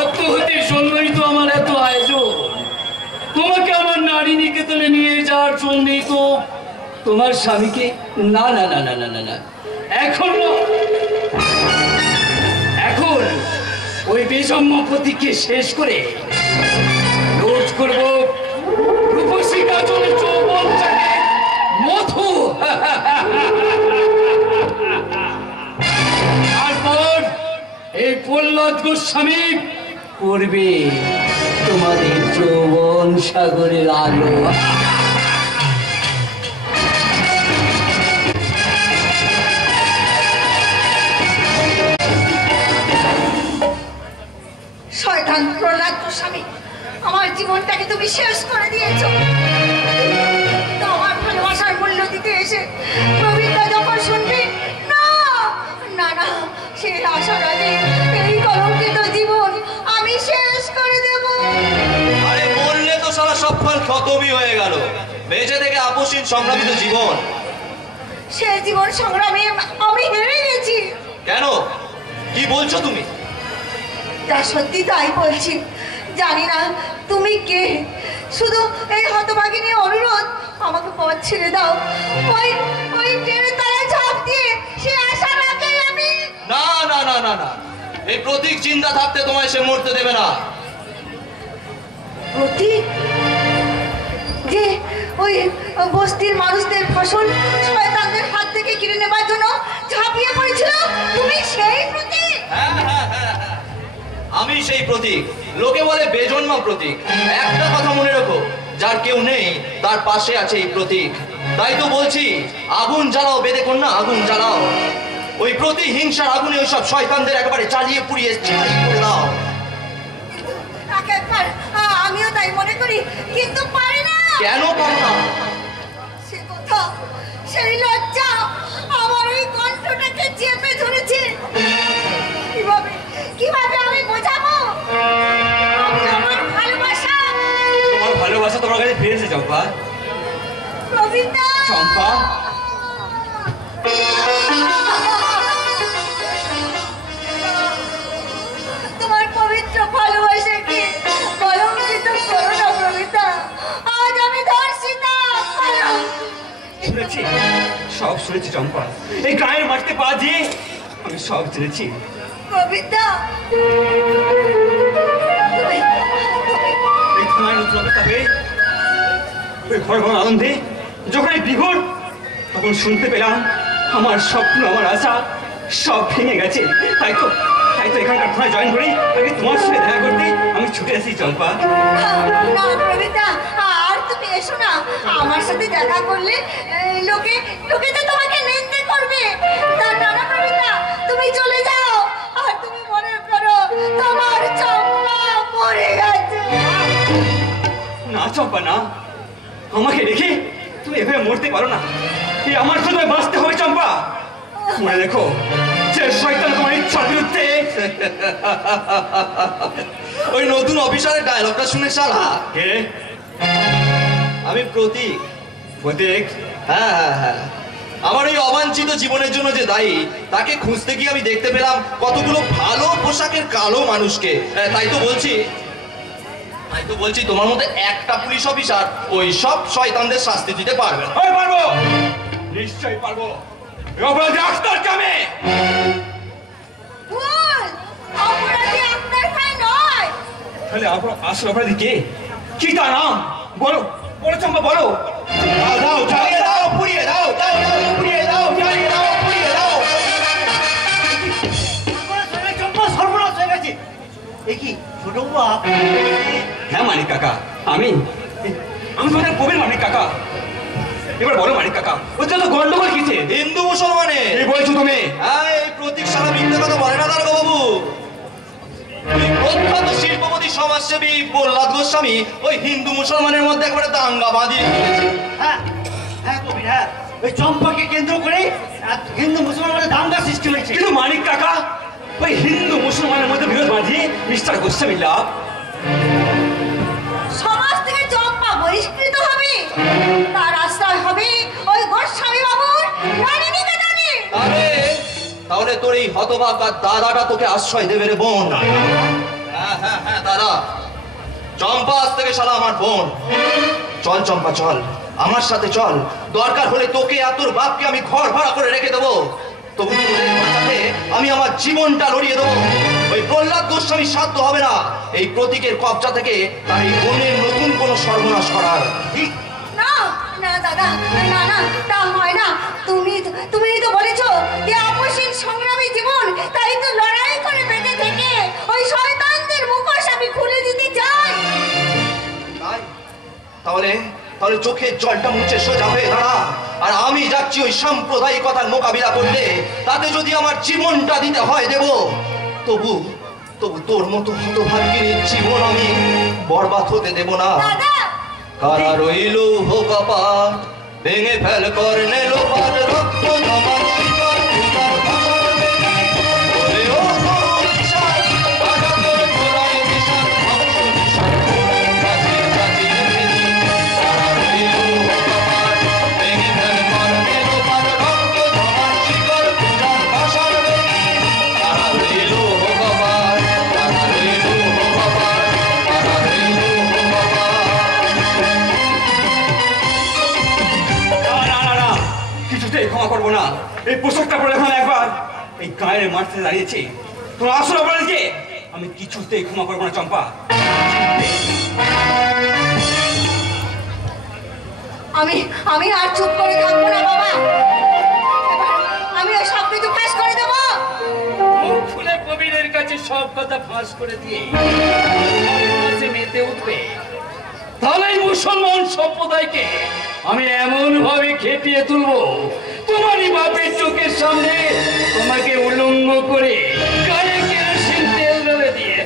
আত্মহত্যের জন্যই তো আমার এত আয়োজন। তোমাকে আমার নারী নিকেতনে নিয়ে যাওয়ার জন্যই তো তোমার স্বামীকে না না না না না না না এখন ওই বিষম্যপতিকে শেষ করে রোজ করবো রূপসী কাজল যৌবন চাকে মধু। তারপর এই প্রহ্লাদ গোস্বামী করবে তোমাদের যৌবন সাগরের আলো। শয়তান প্রহ্লাদ গোস্বামী, আমার জীবনটাকে তুমি শেষ করে দিয়েছো। তোমার ভালোবাসার মূল্য দিতে এসে প্রবীণরা যখন শুনবে না না না, সেই আশার আগে এই কলঙ্কিত জীবন আমি শেষ করে দেব। আরে বললে তো সারা সব ফল খতমই হয়ে গেল। বেঁচে থেকে আপসীন সংগ্রামিত জীবন, সেই জীবন সংগ্রামে আমি হেরে গেছি। কেন? কি বলছো তুমি? যা সত্যি তাই বলছি। জানি না তুমি কে, শুধু এই হতভাগিনী অনুরোধ, আমাকে পথ ছেড়ে দাও। ওই ট্রেনের তলায় ঝাঁপ দিয়ে সে আশার আগে আমি। না না না না না, এই প্রতীক চিন্তা থাকতে তোমায় সে মরতে দেবে না। প্রতীক যে ওই বস্তির মানুষদের ফসল শয়তানদের হাত থেকে কিনে নেবার জন্য ঝাঁপিয়ে পড়েছিল, তুমি সেই প্রতীক? হ্যাঁ হ্যাঁ হ্যাঁ, আমি সেই প্রতীক। লোকে বলে বেজন্মা প্রতীক। একটা কথা মনে রাখো, যার কেউ নেই তার পাশে আছে এই প্রতীক। তাই তো বলছি, আগুন জ্বালাও বেদে কন্যা, আগুন জ্বালাও। ওই প্রতিহিংসার আগুনে ওই সব শয়তানদের একেবারে জ্বালিয়ে পুড়িয়ে ছাই করে দাও। আমিও তাই মনে করি, কিন্তু পারি না। কেন পারো না? সে কথা, সেই লজ্জা আমার ওই কণ্ঠটাকে চেপে ধরেছে। কিভাবে কিভাবে আমি বোঝাবো আমি আমার ভালোবাসা? তোমার ভালোবাসা তোমার কাছে ফিরেছে চম্পা। প্রবীণদা, চম্পা, তোমার পবিত্র ভালোবাসাকে কলঙ্কিত করো না প্রবীণদা। আজ আমি ধর্ষিতা। শুনেছি, সব শুনেছি চম্পা। এই গায়ের মাটিতে পা দিয়ে আমি সব জেনেছি। প্রবীণদা, এই থানায় নতুন অবস্থা হয়ে ওই ঘর ঘর আনন্দে যখন এই বিঘট, তখন শুনতে পেলাম আমার স্বপ্ন, আমার আশা সব ভেঙে গেছে। তাই তো এখানকার থানায় জয়েন করি, আগে তোমার সঙ্গে দেখা করতে আমি ছুটে আসি চম্পা। না প্রবীণদা, আর তুমি এসো না। আমার সাথে দেখা করলে লোকে লোকে তো তোমাকে নিন্দে করবে। না না প্রবীণদা, তুমি চলে যাও। আর তুমি মনে করো তোমার চম্পা মরে গেছে। না চম্পা, না, আমাকে রেখে তুমি এভাবে মরতে পারো না। এই আমার জন্য বাঁচতে হবে চম্পা। মনে রেখো, যে শয়তান তোমার ইচ্ছার বিরুদ্ধে। ওই নতুন অফিসারের ডায়লগটা শুনে শালা। কে? আমি প্রতীক। প্রতীক? হ্যাঁ হ্যাঁ হ্যাঁ, আমার এই অবাঞ্ছিত জীবনের জন্য যে দায়ী, তাকে খুঁজতে গিয়ে আমি দেখতে পেলাম কতগুলো ভালো পোশাকের কালো মানুষকে। তাই তো বলছি তোমার মধ্যে একটা পুলিশ অফিসার ওই সব শয়তানদের শাস্তি দিতে পারবে না। পারবো, নিশ্চয়ই পারবো। অপরাধী আখতার কামে। ভুল, অপরাধী আপনার ভাই নয়। তাহলে আসল অপরাধী কে? কি তার নাম? বলো বলো চম্পা, বলো। দাও, জ্বালিয়ে দাও, পুড়িয়ে দাও, দাও দাও, পুড়িয়ে দাও, জ্বালিয়ে দাও, পুড়িয়ে দাও। চম্পা সর্বনাশ হয়ে গেছে। এ কি ছোট বাপ? হ্যাঁ মানিক কাকা, আমি তোমাদের কবির মানিক কাকা। এবার বলো মানিক কাকা, ওটা তো গন্ডগোল কিসে? হিন্দু মুসলমানে কি বলছো তুমি? হ্যাঁ, এই প্রতীক সারা মিথ্যে কথা বলে না দারোগা বাবু। ওই প্রখ্যাত শিল্পপতি সমাজসেবী প্রহ্লাদ গোস্বামী ওই হিন্দু মুসলমানের মধ্যে একবারে দাঙ্গা বাঁধিয়ে দিয়েছে। হ্যাঁ হ্যাঁ কবির, হ্যাঁ, ওই চম্পাকে কেন্দ্র করে হিন্দু মুসলমানের দাঙ্গা সৃষ্টি হয়েছে। কিন্তু মানিক কাকা, ওই হিন্দু মুসলমানের মধ্যে বিরোধ বাঁধিয়ে মিস্টার গোস্বামী লাভ। সমাজ থেকে চম্পা বহিষ্কৃত হবে, তার আশ্রয় হবে ওই গোস্বামী বাবুর রানী নিকেতনে। তাহলে তোর এই হতভাগা দাদাটা তোকে আশ্রয় দেবে রে বোন। হ্যাঁ হ্যাঁ হ্যাঁ দাদা, চম্পা আজ থেকে শালা আমার বোন। চল চম্পা চল, আমার সাথে চল। দরকার হলে তোকে আর তোর বাপকে আমি ঘর ভাড়া করে রেখে দেবো। তবু তোদের বাঁচাতে আমি আমার জীবনটা লড়িয়ে দেবো। ওই প্রহ্লাদ গোস্বামী সাধ্য হবে না এই প্রতীকের কবজা থেকে তার এই বোনের নতুন কোনো সর্বনাশ করার। না না দাদা, না না, তা হয় না। তুমি তো বলেছো যে আপসীন সংগ্রামী জীবন, তাই তো লড়াই করে বেঁচে থেকে ওই শয়তানদের মুখোশ আমি খুলে দিতে চাই। তাহলে চোখের জলটা মুছে সোজা হয়ে দাঁড়া। আর আমি যাচ্ছি ওই সাম্প্রদায়িকতার মোকাবিলা করতে। তাতে যদি আমার জীবনটা দিতে হয় দেব। তবু তোর মতো হতভাগ্যের জীবন আমি বরবাদ হতে দেব না। কারা রইল কপাল ভেঙে ফেল করনে লোপার রক্ত জমা শিকার শিকার ভাষার বেগে। ওরে ও তরুণ কিশোর, রাজা তোর গোলায় বিশাল ধ্বংস বিশাল প্রাচীর প্রাচীর ভেদি। কারা রইল কপাল ভেঙে ফেল করনে লোপার রক্ত জমা শিকার শিকার ভাষার বেগে। কারা রইল কপাল, কারা রইল কপাল, কারা রইল কপাল। কিছুতেই ক্ষমা করবো না। এই পোশাকটা পরে এখন একবার এই গায়ের মাঠে দাঁড়িয়েছে, তোমার আসল অপরাধীকে আমি কিছুতেই ক্ষমা করবো না চম্পা। আমি আর চুপ করে থাকবো না বাবা। আমি ওই সব কিছু ফাঁস করে দেবো। মুখ খুলে কবিরের কাছে সব কথা ফাঁস করে দিয়ে মেতে উঠবে। তাহলে এই মুসলমান সম্প্রদায়কে আমি এমন ভাবে খেপিয়ে তুলবো, তোমারই বাপের চোখের সামনে তোমাকে উলঙ্গ করে গায়ে কেরোসিন তেল ঢেলে দিয়ে।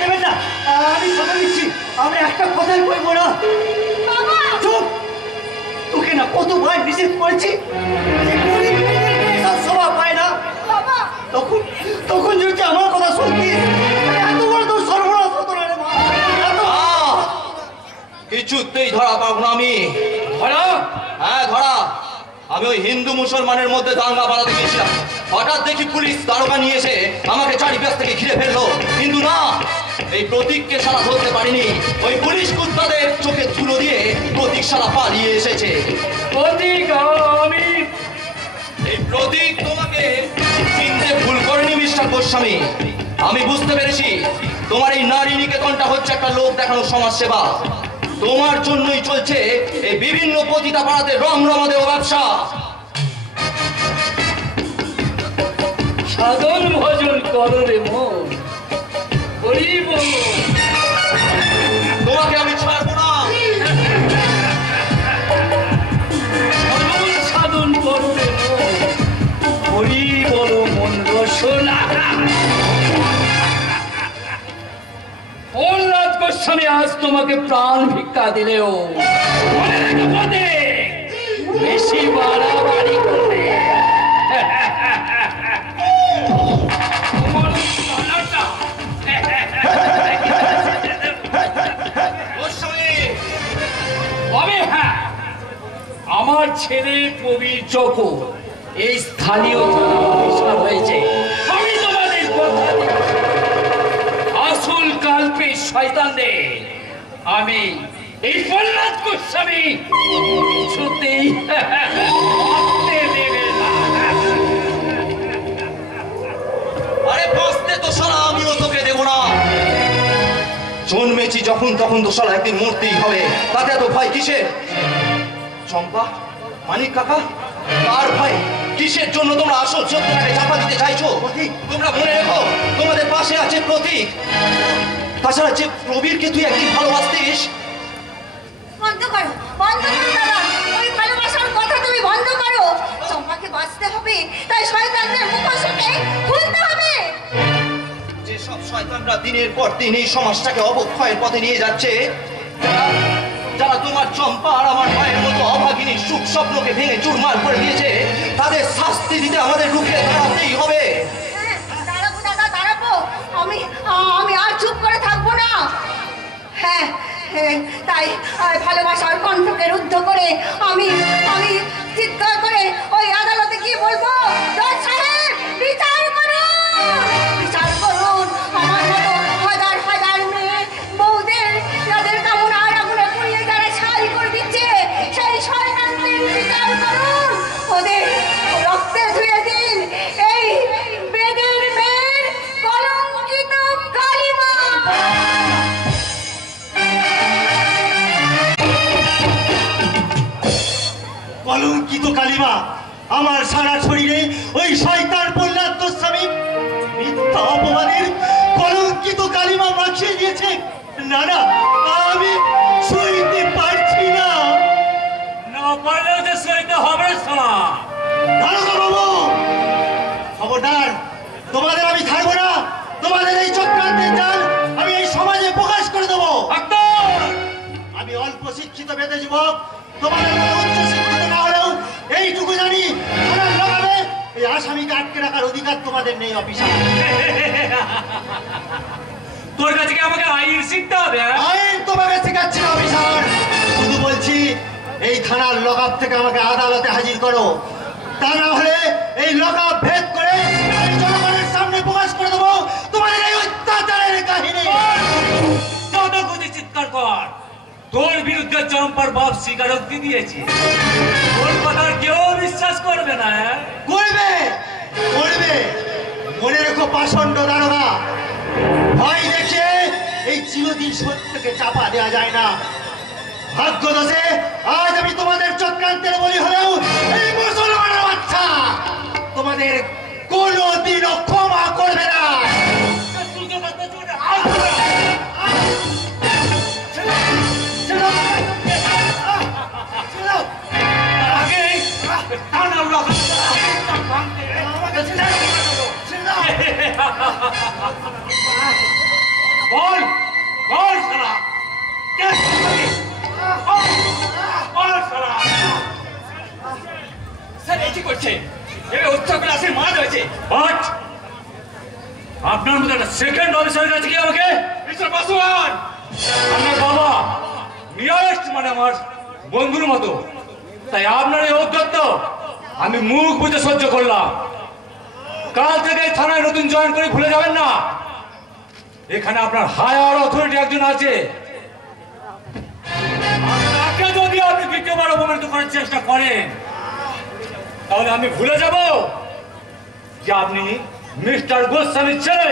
দেবেন না, আমি কথা দিচ্ছি, আমি একটা কথাই বলবো না। চুপ! তোকে না কতবার নিষেধ করেছি, স্বভাব পায় না। তখন তখন যদি আমার কথা শুনতিস, এত বড় তোর সর্বনাশ হতো না রে মা। কিছুতেই ধরা পাবো না আমি। ধরা? হ্যাঁ ধরা। আমি ওই হিন্দু মুসলমানের মধ্যে দাঙ্গা বাড়াতে গেছিলাম, হঠাৎ দেখি পুলিশ দারোগা নিয়ে এসে আমাকে চারিপাশ থেকে ঘিরে ফেললো। কিন্তু না, এই প্রতীককে সারা ধরতে পারিনি। ওই পুলিশ কুত্তাদের চোখে ধুলো দিয়ে প্রতীক সারা পালিয়ে এসেছে। প্রতীক আমি? এই প্রতীক তোমাকে চিনতে ভুল করেনি মিস্টার গোস্বামী। আমি বুঝতে পেরেছি তোমার এই নারী নিকেতনটা হচ্ছে একটা লোক দেখানো সমাজসেবা। তোমার জন্যই চলছে এই বিভিন্ন পতিতা পাড়াতে রমরমাদেহ ব্যবসা। সাধন ভজন করো রে মন, হরি বল। তোমাকে আমি ছাড়বো না। সাধন করো রে মন, হরি বল মন রসনা। প্রহ্লাদ গোস্বামী আজ তোমাকে প্রাণ ভিক্ষা দিলেও মনে রেখে পথে বেশি বাড়াবাড়ি করবে। তবে হ্যাঁ, আমার ছেলে প্রবীর চকো এই স্থানীয় থানা অফিসার হয়েছে। আমি তোমাদের কথা দিচ্ছি, আসল কাল্পে শয়তানদের আমি এই প্রহ্লাদ গোস্বামী কিছুতেই ভাবতে দেবে না। আরে বাঁচতে তো সারা আমিও তোকে দেবো না। জন্মেছি যখন তখন তো সারা একদিন মরতেই হবে, তাতে এত ভয় কিসের? চম্পা, মানিক কাকা, কার ভয়? কিসের জন্য তোমরা আসল সত্যটাকে চাপা দিতে চাইছো? তোমরা মনে রেখো তোমাদের পাশে আছে প্রতীক। তাছাড়া যে প্রবীরকে তুই একদিন ভালোবাসতিস। বন্ধ করো দাদা, ওই ভালোবাসার কথা তুমি বন্ধ করো। চম্পাকে বাঁচতে হবে, তাই শয়তানদের মুখোশকে খুলতে হবে। যেসব শয়তানরা দিনের পর দিন এই সমাজটাকে অবক্ষয়ের পথে নিয়ে যাচ্ছে, যারা তোমার চম্পা আর আমার মায়ের মতো অভাগিনী সুখ স্বপ্নকে ভেঙে চুরমার করে দিয়েছে, তাদের শাস্তি দিতে আমাদের রুখে দাঁড়াতেই হবে। দাঁড়াবো দাদা, দাঁড়াবো। আমি আর চুপ করে থাকবো না। হ্যাঁ, তাই ভালোবাসার কণ্ঠকে রুদ্ধ করে আমি চিৎকার করে ওই আদালতে কি বলবো? জজ সাহেব, বিচার করুন, বিচার করুন। আমার মতো হাজার হাজার মেয়ে বউদের যাদের কামনা আর আগুনে পুড়িয়ে যারা ছাই করে দিচ্ছে, সেই শয়তানদের বিচার করুন। ওদের রক্তে ধুয়ে দিন এই বেদের মেয়ের কলঙ্কিত কালিমা। কলঙ্কিত কালিমা আমার সারা শরীরে ওই শয়তান প্রহ্লাদ গোস্বামী মিথ্যা অপবাদের কলঙ্কিত কালিমা মাখিয়ে দিয়েছে। না না, আমি সইতে পারছি না। না পারলেও যে সইতে হবে সালা। দারোগা বাবু, খবরদার, তোমাদের আমি ছাড়বো না। তোমাদের এই চক্রান্তের জাল আমি এই সমাজে প্রকাশ করে দেবো। আমি অল্প শিক্ষিত বেদে যুবক, তোমাদের মতো উচ্চ শিক্ষিত না হলেও এইটুকু জানি, থানার লাগাবে এই আসামিকে আটকে রাখার অধিকার তোমাদের নেই অফিসার। তোর কাছে কি আমাকে আইন শিখতে হবে? আইন তোমাকে শেখাচ্ছি না অফিসার, শুধু বলছি এই থানার লকআপ থেকে আমাকে আদালতে হাজির করো। তা না হলে এই লকআপ ভেদ করে আমি জনগণের সামনে প্রকাশ করে দেবো তোমাদের এই অত্যাচারের কাহিনী। যত খুশি চিৎকার কর। তোর বিরুদ্ধে চম্পার বাপ স্বীকারোক্তি দিয়েছে, তোর কথা কেউ বিশ্বাস করবে না। করবে করবে, মনে রেখো পাষণ্ড দারোগা, ভয় দেখিয়ে এই চিরদিন সত্যকে চাপা দেওয়া যায় না। ভাগ্য দোষে আজ আমি তোমাদের চক্রান্তের বলি হলেও এই মুসলমানের বাচ্চা তোমাদের কোনোদিনও ক্ষমা করবে না। বল বল শালা কে বল শালা স্যার এই কি করছে এ উচ্চ ক্লাসের মাছ হয়েছে বাট আপনার মধ্যে একটা সেকেন্ড অফিসার কাছে কি আমাকে মিস্টার পাসওয়ান আমার বাবা নিয়ারেস্ট মানে আমার বন্ধুর মতো তাই আপনার এই অধ্যত্ত আমি মুখ বুঝে সহ্য করলাম কাল থেকে থানায় নতুন জয়েন করে ভুলে যাবেন না এখানে আপনার হায়ার অথরিটি একজন আছে তাকে যদি আপনি দ্বিতীয়বার অপমানিত করার চেষ্টা করেন তাহলে আমি ভুলে যাব যে আপনি মিস্টার গোস্বামীর ছেলে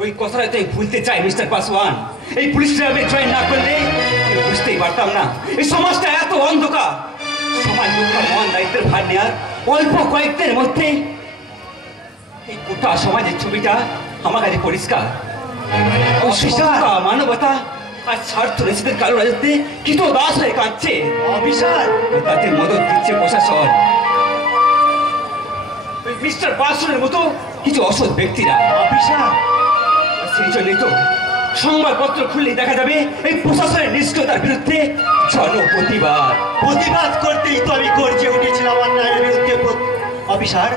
ওই কথাটা তাই ভুলতে চাই মিস্টার পাসওয়ান এই পুলিশ র্যাবে জয়েন না করলে আমি বুঝতেই পারতাম না এই সমাজটা এত অন্ধকার সমাজ রক্ষার মহান দায়িত্বের ভার নেওয়ার অল্প কয়েকদের মধ্যে এই গোটা সমাজের ছবিটা আমার কাছে পরিষ্কার অসুস্থতা মানবতা আর স্বার্থ রেসিদের কারো রাজত্বে কি তো দাস হয়ে কাঁদছে অফিসার তাতে মদত দিচ্ছে প্রশাসন মিস্টার পাসওয়ানের মতো কিছু অসৎ ব্যক্তিরা অফিসার সেই জন্যই তো সংবাদপত্র খুললেই দেখা যাবে এই প্রশাসনের নিষ্ক্রিয়তার বিরুদ্ধে জনপ্রতিবাদ প্রতিবাদ করতেই তো আমি গর্জে উঠেছিলাম অন্যায়ের বিরুদ্ধে অফিসার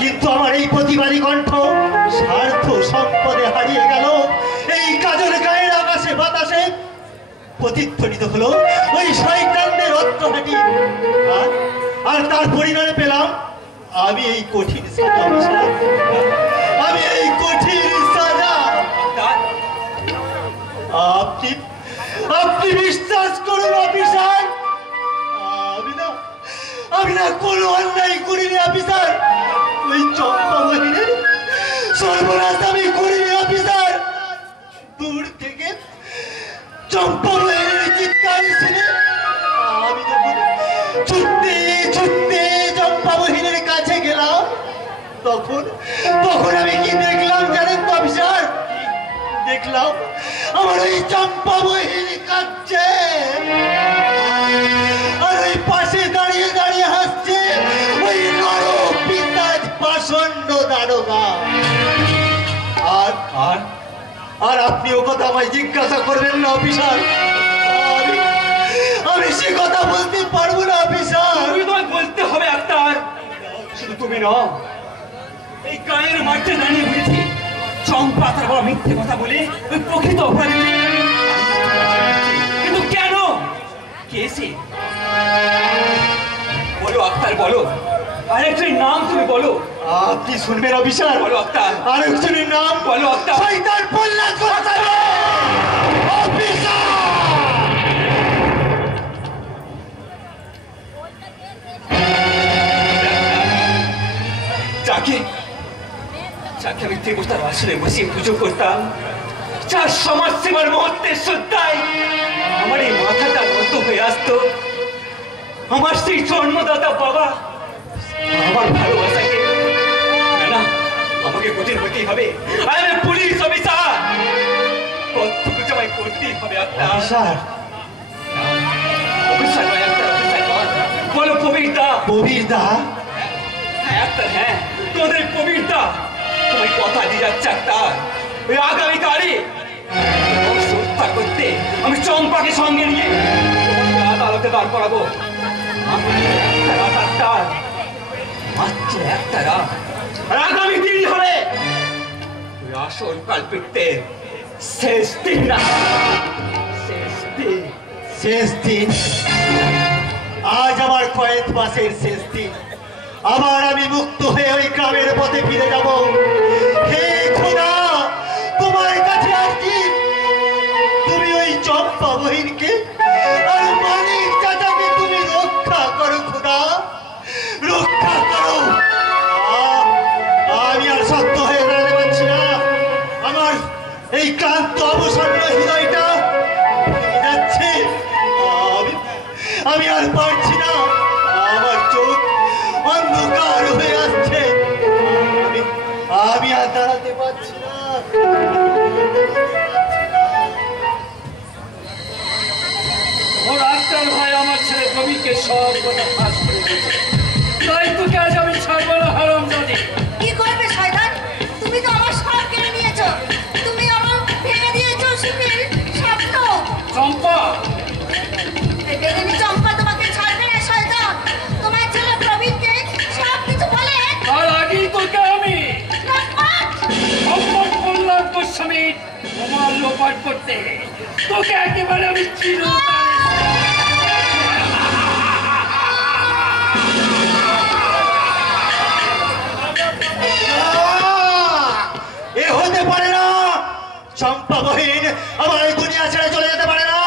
কিন্তু আমার এই প্রতিবাদী কণ্ঠ স্বার্থ সম্পদে হারিয়ে গেল এই কাজের গায়ের আকাশে বাতাসে প্রতিধ্বনিত হলো ওই শয়তানদের অট্টহাটি আর তার পরিণামে পেলাম আমি এই কঠিন সাজা অফিসার আমি এই কঠিন সাজা আপনি বিশ্বাস করুন অফিসার আমি না কোনো অন্যায় করিনি অফিসার ওই চম্পা বাহিনীর সর্বনাশ আমি করিনি অফিসার দূর থেকে চম্পা বাহিনীর চিৎকার শুনে আমি যখন ছুটতে ছুটতে চম্পা বাহিনীর কাছে গেলাম তখন আমি কি দেখলাম জানেন তো অফিসার দেখলাম আমার ওই চম্পা বাহিনী কাঁদছে আর ওই পাশে দাঁড়িয়ে দাঁড়িয়ে হাসছে ওই পিতাজ পাষণ্ড দারোগা আর আপনি ও কথা আমায় জিজ্ঞাসা করবেন না অফিসার আমি সে কথা বলতে পারবো না অফিসার তুমি তোমায় বলতে হবে আক্তার শুধু তুমি না এই গায়ের মাঠে দাঁড়িয়ে বুঝেছি চম্পা তার বড় মিথ্যে কথা বলে ওই প্রকৃত অপরাধী কিন্তু কেন কেসে বলো আক্তার বলো আরেকজনের নাম তুমি বলো আপনি শুনবেন অফিসার বলো আক্তার আরেকজনের নাম বলো আক্তার শয়তান প্রহ্লাদ গোস্বামী অফিসার যাকে আমি দেবতার আসনে বসিয়ে পুজো করতাম যার সমাজ সেবার মুহূর্তের শ্রদ্ধায় আমার এই মাথাটা নত হয়ে আসতো আমার সেই জন্মদাতা বাবা আমার ভালোবাসাকে না আমাকে কঠিন হতেই হবে আমি পুলিশ অফিসার কর্তব্য জমাই করতেই হবে অফিসার অফিসার নয় একটা অফিসার বলো কবিরদা হ্যাঁ তোদের কবিরদা তোমায় কথা দিয়ে যাচ্ছে একটা আগামীকালই হত্যা করতে আমি চম্পাকে সঙ্গে নিয়ে আদালতে দাঁড় করাবো মাত্র একটা রাত আর আগামী দিন হবে আসল কালপিটদের শেষ দিন না শেষ দিন আজ আমার কয়েক মাসের শেষ দিন আবার আমি মুক্ত হয়ে ওই গ্রামের পথে ফিরে যাব হে খোদা তোমার কাছে আসছি তুমি ওই চম্পা বহিনকে আর মানিক চাচাকে তুমি রক্ষা করো খোদা রক্ষা করো আমি আর সত্য হয়ে দাঁড়াতে পারছি না আমার এই ক্লান্ত অবসন্ন হৃদয়টা যাচ্ছে আমি আর পারছি না আমার চোখ অন্ধকার হয়ে আসছে আমি আর দাঁড়াতে পারছি না ওর আক্তার ভাই আমার ছেলে কবিকে সব কথা ফাঁস করে দিয়েছে তাই তোকে আজ আমি ছাড়বো না হারামজাদি কি করবে চম্পা বহিন আমার এই দুনিয়া ছেড়ে চলে যেতে পারে না।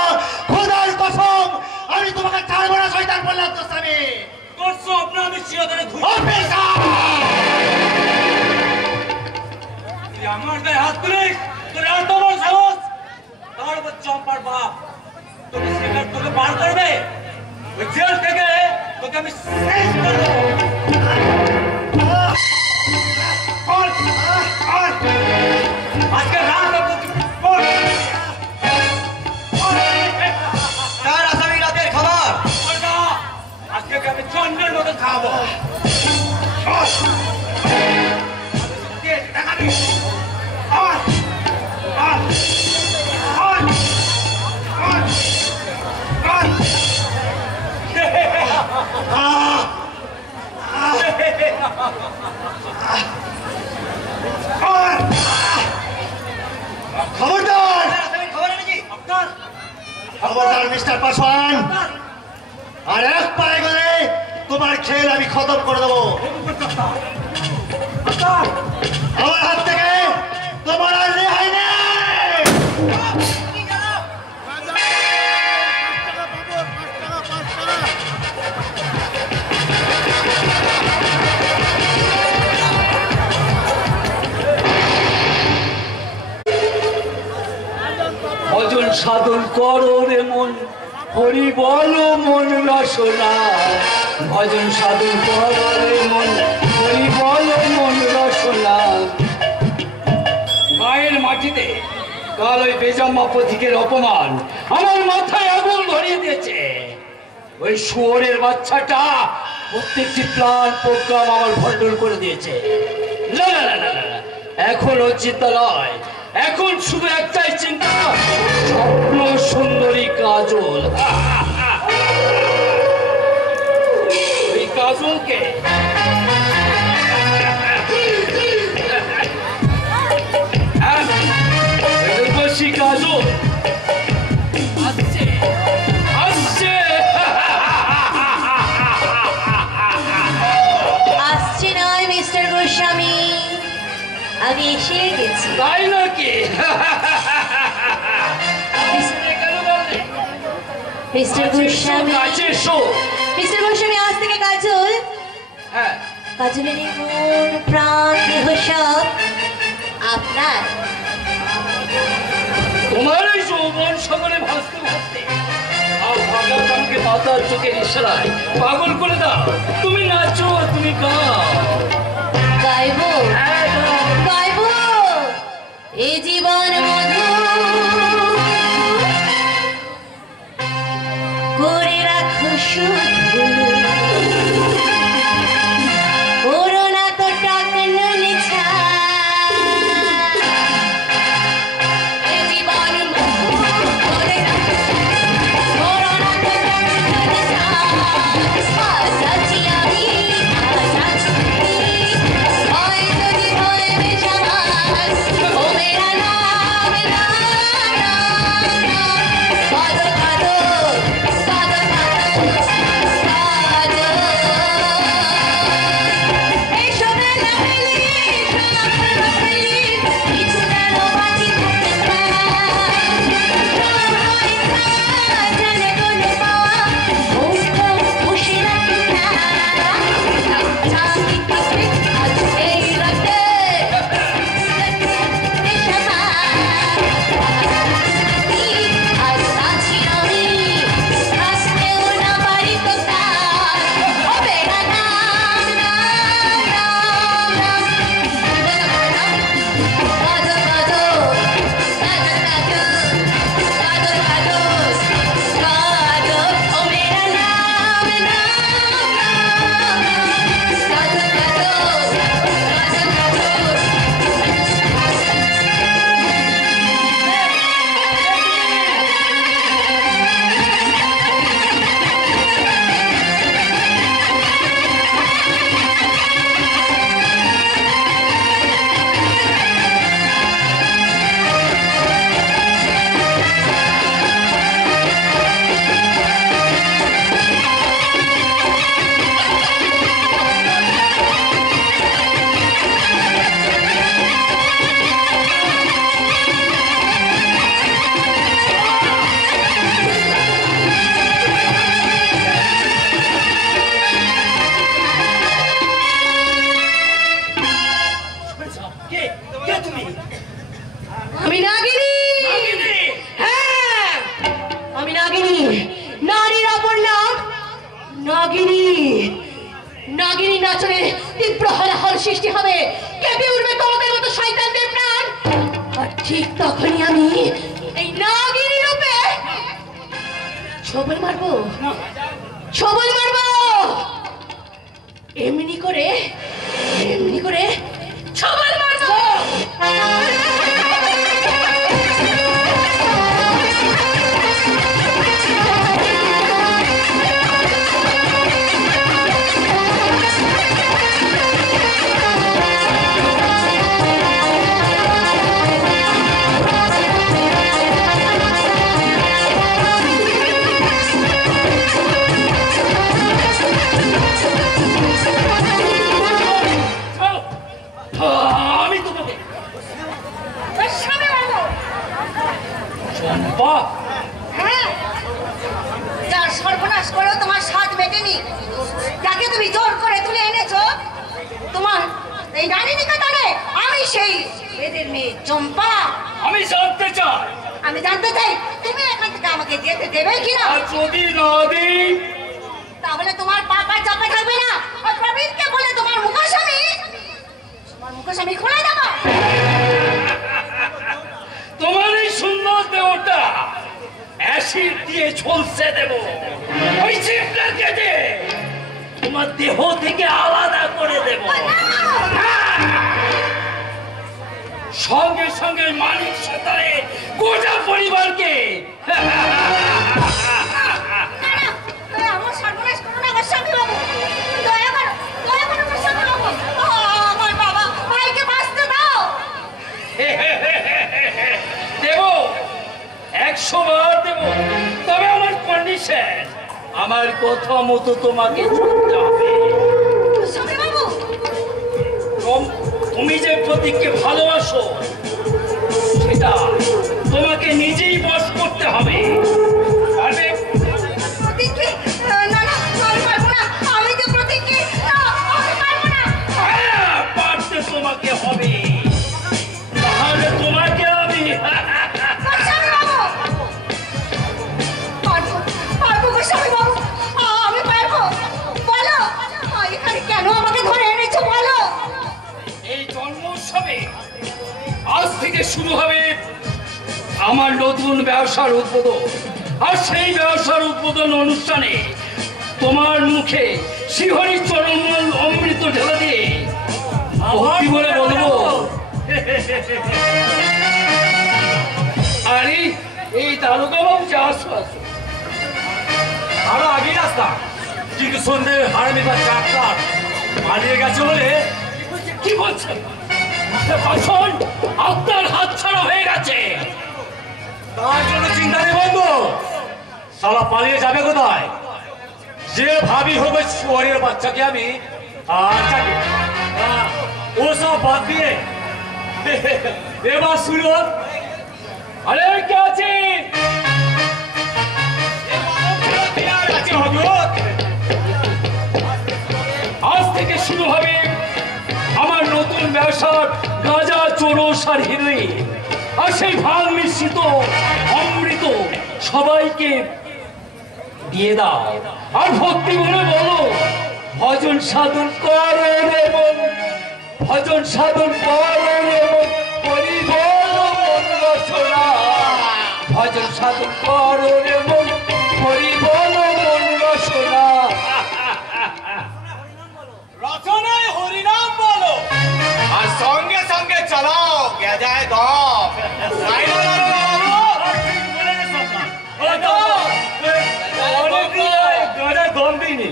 খোদার কসম আমি তোমাকে ছাড়বো না শয়তান বললাম তো স্বামী। তোর স্বপ্ন আমি চিরতরে ধুই। তুই আমার গায়ে হাত তুলিস, তোর এত বড় সাহস! তার উপর চম্পার বাপ তোকে সেখানে তোকে বার করবে, ওই জেল থেকে তোকে আমি শেষ করে দেবো। আজকে রাত তার আসামি রাতের খাবার আজকে আমি চন্দ্রের মতো খাবো। খবরদার খবরদার মিস্টার পাসওয়ান, আর এক পায়ে গেলে তোমার খেল আমি খতম করে দেবো। আমার হাত থেকে তোমার আর রেহাই নেই। ভজন সাধন করো রে মন, হরি বল মন রসনা। ভজন সাধন করো রে মন, হরি বল মন রসনা। মায়ের মাটিতে কাল ওই বেজাম্মা পথিকের অপমান আমার মাথায় আগুন ধরিয়ে দিয়েছে। ওই শুয়োরের বাচ্চাটা প্রত্যেকটি প্ল্যান প্রোগ্রাম আমার ভণ্ডুল করে দিয়েছে। না না না না না, এখন ও চিন্তা নয়, এখন শুধু একটাই চিন্তা, স্বপ্ন সুন্দরী কাজল। ওই কাজলকে রূপসী কাজল আসছে আসছে আসছে নয় মিস্টার গোস্বামী, আমি এসে গেছি। তাই নাকি? মিস্টার গোস্বামী, মিস্টার গোস্বামী, আজ থেকে কাজল, হ্যাঁ, কাজলের এই মন প্রাণ দেহ সব আপনার। তোমার এই যৌবন সকলে ভাসতে ভাসতে আমাকে মাতার চোখের ইশারায় পাগল করে দাও। তুমি নাচো, তুমি গাও। গাইবো গাইবো এই জীবন মধু করে রাখো শুধু, করোনা তো টাকা নিছা। এই জীবন মধু করে রাখো করোনা তো টাকা নিছা। সাচিয়ারি সাচি হয় যদি হয় বেশামাস, ও মেরা নাম নাম কাদো কাদো কাদো কাদো নাগিনী নাচনে তীব্র হলাহল সৃষ্টি হবে, কেঁপে উঠবে তোমাদের মতো শয়তানদের প্রাণ। আর ঠিক তখনই আমি এই নাগিনী রূপে ছবল মারবো, ছবল মারবো। এমনি করে ছবল মারবো। যার সর্বনাশ করো তোমার স্বাদ মেটেনি, যাকে তুমি জোর করে তুলে এনেছো তোমার এই রানী নিকেতনে, আমি সেই এদের মেয়ে চম্পা। আমি জানতে চাই, আমি জানতে চাই তুমি এখান থেকে আমাকে যেতে দেবে কিনা। যদি না দিই তাহলে তোমার পাপা চাপে থাকবে না। আর প্রবীণকে বলে তোমার মুখোশামি খুলে দেবো। তোমার এই সুন্দর দেহটা অ্যাসিড দিয়ে ঝলসে দেব, ওই চিপটার কেটে তোমার দেহ থেকে আলাদা করে দেব। সঙ্গে সঙ্গে মালিক সাঁতারে গোটা পরিবারকে। আমার সর্বনাশ করো না গোস্বামী বাবু, দয়া করো গোস্বামী বাবু, আমার বাবা ভাইকে বাঁচতে দাও। দেব, 100 বার দেব, তবে আমার কন্ডিশন, আমার কথা মতো তোমাকে চলতে হবে। গোস্বামী বাবু, তুমি যে প্রতীককে ভালোবাসো সেটা তোমাকে নিজেই বশ করতে হবে। পারবে? প্রতীককে না না আমি পারবো না, আমি যে প্রতীককে আমি পারবো না। হ্যাঁ, পারতে তোমাকে হবে, তাহলে তোমাকে আমি গোস্বামী বাবু পারবো, গোস্বামী বাবু আমি পারবো। বলো এখানে কেন আমাকে ধরে এনেছো বলো। এই জন্ম উৎসবে আজ থেকে শুরু হবে আমার নতুন ব্যবসার উদ্বোধন। আর সেই ব্যবসার উদ্বোধন অনুষ্ঠানে তোমার মুখে শিহরি চরণমল অমৃত ঢেলে দিয়ে ভক্তি বলে বলবো, আরে এই দারোগা বাবু যে আসো আরো আগেই আসতাম, কিন্তু সন্ধ্যে হারামি বা চাকর পালিয়ে গেছে বলে। কি বলছেন? আপনার হাত ছাড়া হয়ে গেছে। তার জন্য চিন্তা নেই বন্ধু, সালা পালিয়ে যাবে কোথায়? যে ভাবি হবে শুয়ারের বাচ্চাকে আমি ও সব বাদ দিয়ে এবার শুরু। আরে কে আছে? আজ থেকে শুরু হবে আমার নতুন ব্যবসার গাঁজা, চোরস আর হিরোইন। আর সেই ভাগ মিশ্রিত অমৃত সবাইকে দিয়ে দাও। আর ভক্তি বলে বলো, ভজন সাধন করো রে মন, ভজন সাধন করো রে মন, হরি বল মন রচনা। ভজন সাধন করো রে মন, হরি বল মন রচনা। রচনায় হরিনাম বলো, আর সঙ্গে সঙ্গে চালাও গেজায় দম। তাই না গাঁজা দম দিইনি।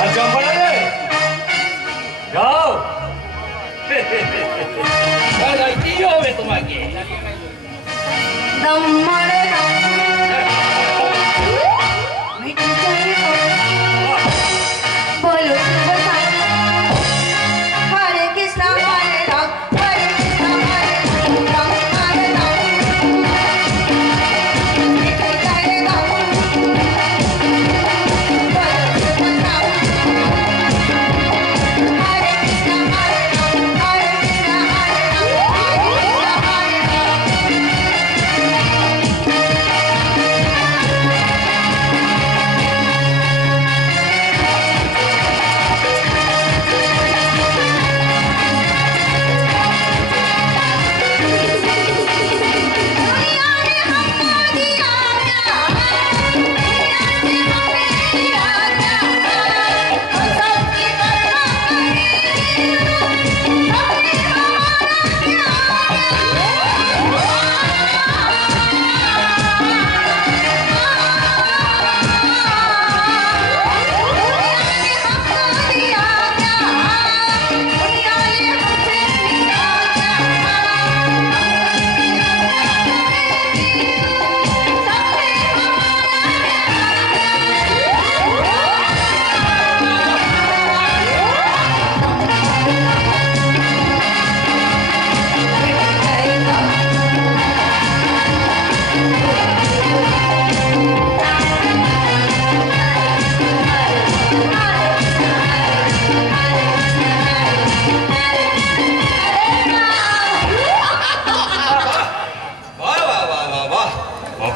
আর জম্পাটা রে যাও। কি হবে তোমাকে? দম মারে দম মিটি চাই বলো হরে কৃষ্ণ হরে রাম, হরে কৃষ্ণ হরে রাম, হরে রাম মিটি চাই দম বলো রাম, হরে কৃষ্ণ হরে রাম, হরে কৃষ্ণ হরে রাম, হরে কৃষ্ণ হরে রাম।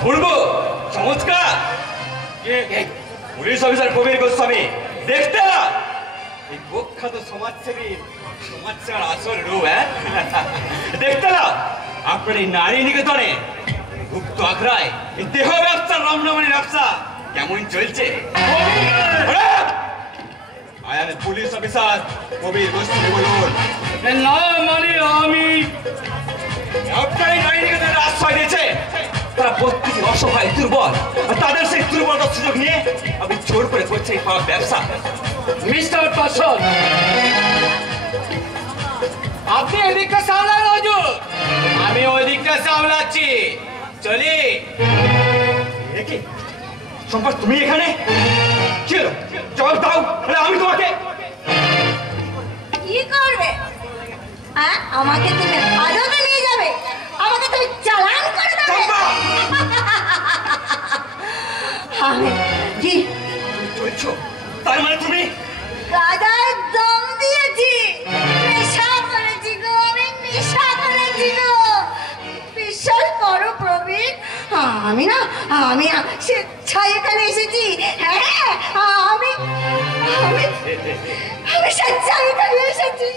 অপূর্ব চমৎকার। পুলিশ অফিসার কবির গোস্বামী, দেখতে না এই প্রখ্যাত সমাজসেবীর সমাজসেবার আসল রূপ। দেখতে না আপনার এই নারী নিকেতনে গুপ্ত আখড়ায় এই দেহ ব্যবসা রমনামণি ব্যবসা কেমন চলছে? পুলিশ অফিসার কবির গোস্বামী বলুন। না মানে আমি আপনার এই নারী নিকেতনের আশ্রয় দিয়েছে তারা প্রত্যেকে অসহায় দুর্বল, আর তাদের সেই দুর্বলতার সুযোগ নিয়ে আপনি জোর করে করছে এই পাওয়ার ব্যবসা। মিস্টার পাশন, আপনি এদিকটা সামলান হুজুর, আমি ওই দিকটা সামলাচ্ছি। চলি। একে সম্পদ তুমি এখানে কি হলো? জবাব দাও, আমি তোমাকে কি করবে? হ্যাঁ, আমাকে তুমি আদালতে নিয়ে যাবে, আমাকে তুমি চালান করে দেবে। আমি কি চলছো? তার মানে তুমি কাদায় দম দিয়েছি, নেশা করেছি গো, আমি নেশা করেছি গো। বিশ্বাস করো প্রবীণ, আমি না আমি স্বেচ্ছায় এখানে এসেছি। হ্যাঁ, আমি আমি আমি স্বেচ্ছায় এখানে এসেছি।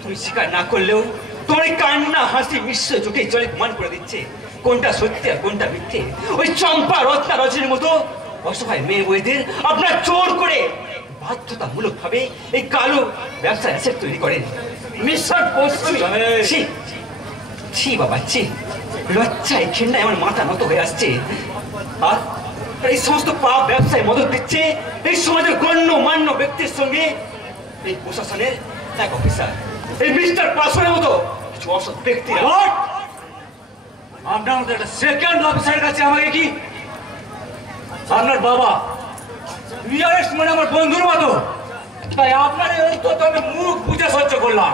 তুমি স্বীকার না করলেও তোমার এই কান্না হাসি মিশ্র চোখে জলে প্রমাণ করে দিচ্ছে কোনটা সত্যি আর কোনটা মিথ্যে। ওই চম্পা রত্না রজনীর মতো অসহায় মেয়ে বইদের আপনার জোর করে বাধ্যতামূলক ভাবে এই কালো ব্যবসা অ্যাসেট তৈরি করেন। মিস্টার গোস্বামী, ছি ছি বাবা ছি, লজ্জায় ঘেন্নায় আমার মাথা নত হয়ে আসছে। আর এই সমস্ত পাপ ব্যবসায় মদত দিচ্ছে এই সমাজের গণ্য মান্য ব্যক্তির সঙ্গে এই প্রশাসনের এক অফিসার, এই মিস্টার পাসওয়ানের মতো কিছু অসৎ ব্যক্তি। আপনার মতো একটা সেকেন্ড অফিসারের কাছে আমাকে কি আপনার বাবা নিয়ারেস্ট মানে আমার বন্ধুর মতো, তাই আপনার এই অন্তত আমি মুখ বুঝে সহ্য করলাম।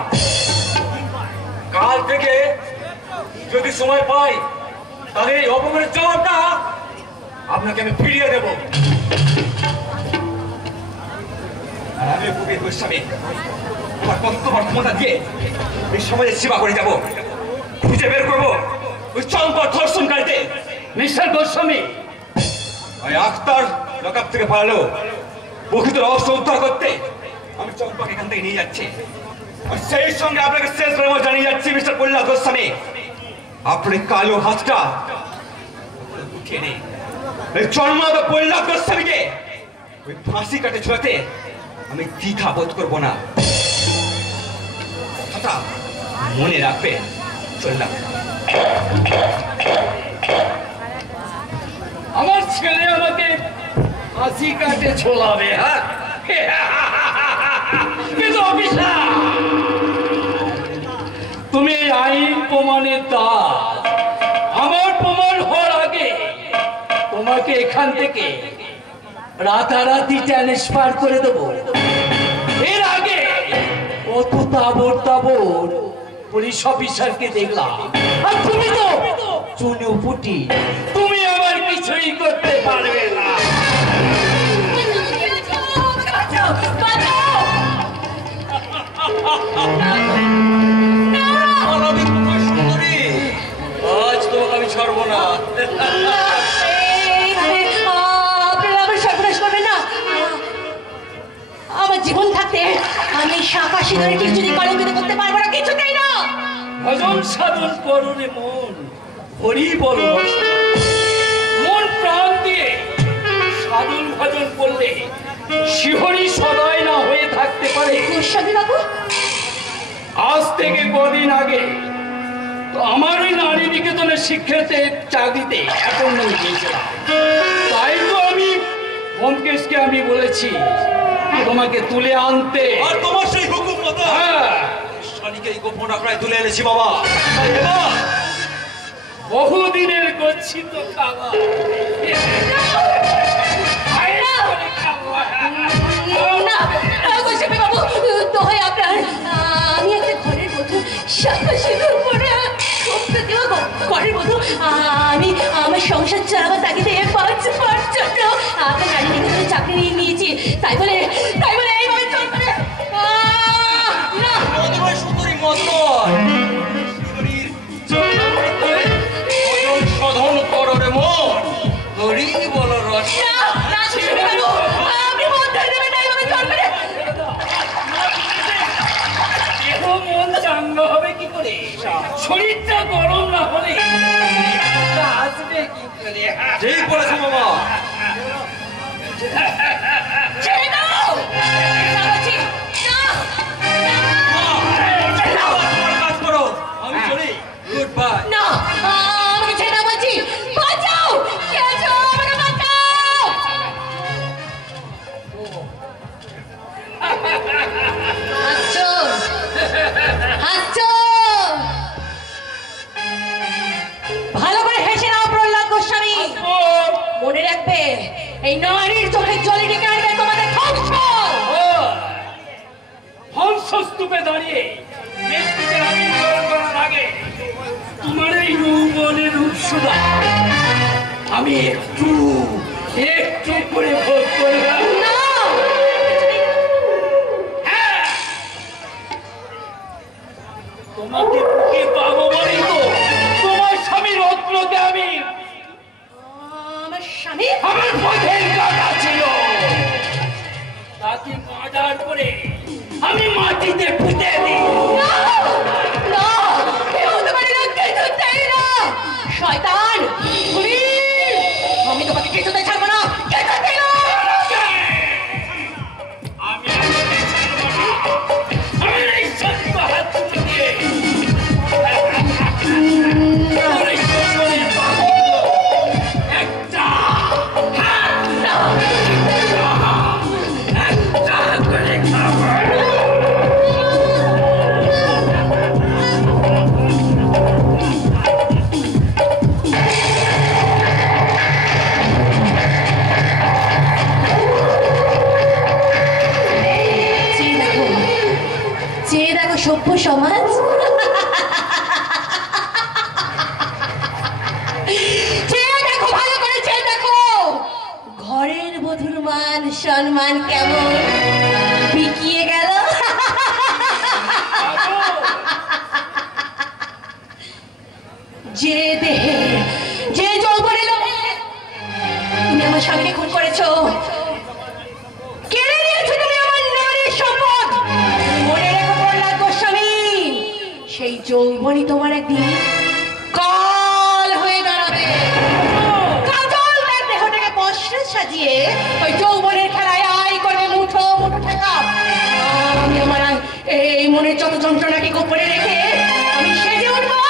কাল থেকে যদি সময় পাই তাহলে এই অপমানের জবাবটা আপনাকে আমি ফিরিয়ে দেব। আর আমি কবির গোস্বামী আমার কর্তব্য ক্ষমতা দিয়ে এই সমাজের সেবা করে যাব, খুঁজে বের করবো ওই চম্পা ধর্ষণকারীতে। মিস্টার গোস্বামী, ওই আখতার লকআপ থেকে পালালো, প্রকৃত রহস্য উদ্ধার করতে আমি চম্পাকে এখান থেকে নিয়ে যাচ্ছি। আর সেই সঙ্গে আপনাকে শেষ ব্রহ্ম জানিয়ে যাচ্ছি মিস্টার প্রহ্লাদ গোস্বামী, আপনি কালো হাতটা উঠিয়ে নেই। এই জন্মাদ প্রহ্লাদ গোস্বামীকে ওই ফাঁসি কাটে ঝুলাতে আমি দ্বিধা বোধ করবো না, কথা মনে রাখবে। চললাম। আমার ছেলে আমাকে ফাঁসি কাটে ছোলাবে। হ্যাঁ, কিন্তু অফিসার, তুমি আইন প্রমাণের দাস, আমার প্রমাণ হওয়ার আগে তোমাকে এখান থেকে রাতারাতি ট্রান্সফার করে দেবো। এর আগে কত তাবড় তাবড় পুলিশ অফিসারকে দেখলাম, আর তুমি তো চুনে পুটি, তুমি আমার কিছুই করতে পারবে না। আজ তোমাকে আমি ছাড়বো না। আমার জীবন থাকতে আমি শাঁখা সিঁদুরে টিচুরি কলঙ্কিত করতে পারবো না, কিছুতেই না। ভজন সাধন করো রে মন, হরি বল মন প্রাণ দিয়ে সাধন ভজন করলে শিহরি সদয় না হয়ে থাকতে পারে। গোস্বামী বাবু, আজ থেকে কদিন আগে তো আমার ওই নারী নিকেতনের শিক্ষাতে চাকরিতে অ্যাপয়েন্টমেন্ট দিয়েছিলাম, তাই তো আমি ব্যোমকেশকে আমি বলেছি তোমাকে তুলে আনতে। আর তোমার সেই হুকুম মতো শনিকে এই গোপন আখড়ায় তুলে এনেছি বাবা। এবার বহুদিনের গচ্ছিত খাবার গোস্বামী বাবু, দোহাই আপনার, আমি একটা ঘরের মতো শাঁখা সিঁদুর পরে ঘরের মতো আমি আমার সংসার চালাবার তাগিদে 5 জন্য আপনার নারী নিকেতনে চাকরি নিয়ে নিয়েছি, তাই বলে এইভাবে চল করে সুন্দরী মত করে, শরীরটা গরম না হলে আসবে কি করে? ঠিক বলেছো মামা। ছেড়ে দাও! না বলছি, না! ছেড়ে দাও! তোমার কাজ করো, আমি চলি। Good bye. না! আমাকে ছেড়ে দাও বলছি! বাঁচাও! কে আছো? আমাকে বাঁচাও! হাসছো? হাসছো? ভালো করে হেসে নাও প্রহ্লাদ গোস্বামী। মনে রাখবে, এই নারীর চোখের জলে ডেকে আনবে তোমাদের ধ্বংস। হংসস্তূপে দাঁড়িয়ে মৃত্যুকে আবির্ভাব করার আগে তোমার এই যৌবনের উৎসদা আমি একটু একটু করে ভোগ করলাম। না! হ্যাঁ, তোমাকে বুকে পাবো বলেই তো তোমার স্বামী রত্নকে আমি আমার স্বামী? আমার পথের কাটা ছিল, তাকে মার্ডার করে আমি মাটিতে পুঁতে দিই। না! না! এ হতে পারে না, কিছুতেই না! শয়তান! তুমি! আমি তোমাকে কিছুতেই ছাড়বো না! কিছুতেই না! আমি আপনাকে ছাড়বো না। আমার এই সত্য হাত তুলে দিয়ে তোর এই সঙ্গনের বাহুগুলো একটা একটা করে খাবো। চেয়ে দেখো সভ্য সমাজ। চেয়ে দেখো, ভালো করে চেয়ে দেখো, ঘরের বধূর মান সম্মান কেমন বিকিয়ে গেল। যে দেহে, যে যৌবনে লোভে তুমি আমার স্বামীকে খুন করেছো, কেড়ে নিয়েছো তুমি আমার নারীর সম্পদ। মনে রেখো প্রহ্লাদ গোস্বামী, সেই যৌবনই তোমার একদিন কাল হয়ে দাঁড়াবে। কাজল তার দেহটাকে বস্ত্রে সাজিয়ে ওই যৌবনের খেলায় আয় করবে মুঠো মুঠো টাকা। আমি আমার এই মনের যত যন্ত্রণাকে গোপনে রেখে আমি সেজে উঠবো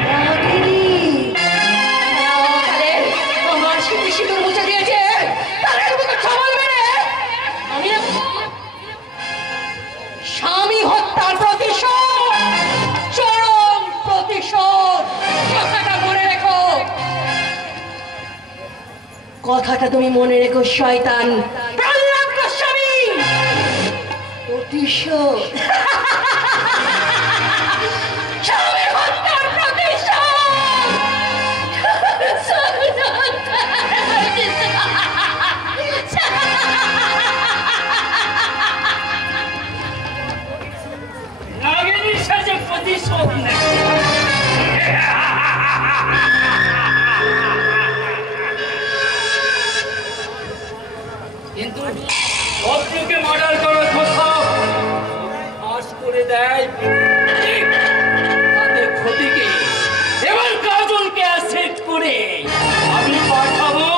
নাগিনী। আমার শীতে সিঁদুর মুছে দিয়েছে, তাদের মতো ছবল মেরে আমি স্বামী হত্যার প্রতিশোধ, চরম প্রতিশোধ। কথাটা মনে রেখো, কথাটা তুমি মনে রেখো শয়তান প্রহ্লাদ গোস্বামী। প্রতিশোধ, স্বামী হত্যার প্রতিশোধ। নাগিনী সাজে প্রতিশোধ নেয়। কিন্তু ভদ্রকে মার্ডার করার কথা ফাঁস করে দেয় তাদের ক্ষতিকে। এবার কাজলকে অ্যাসেট করে আমি পাঠাবো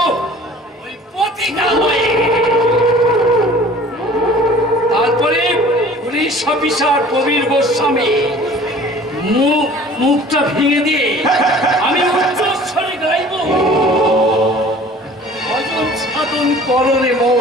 ওই পতিতা হয়ে। তারপরে পুলিশ অফিসার প্রবীর গোস্বামী মুখটা ভেঙে দিয়ে আমি উচ্চ স্বরে গাইব ভজন সাধন করলে মন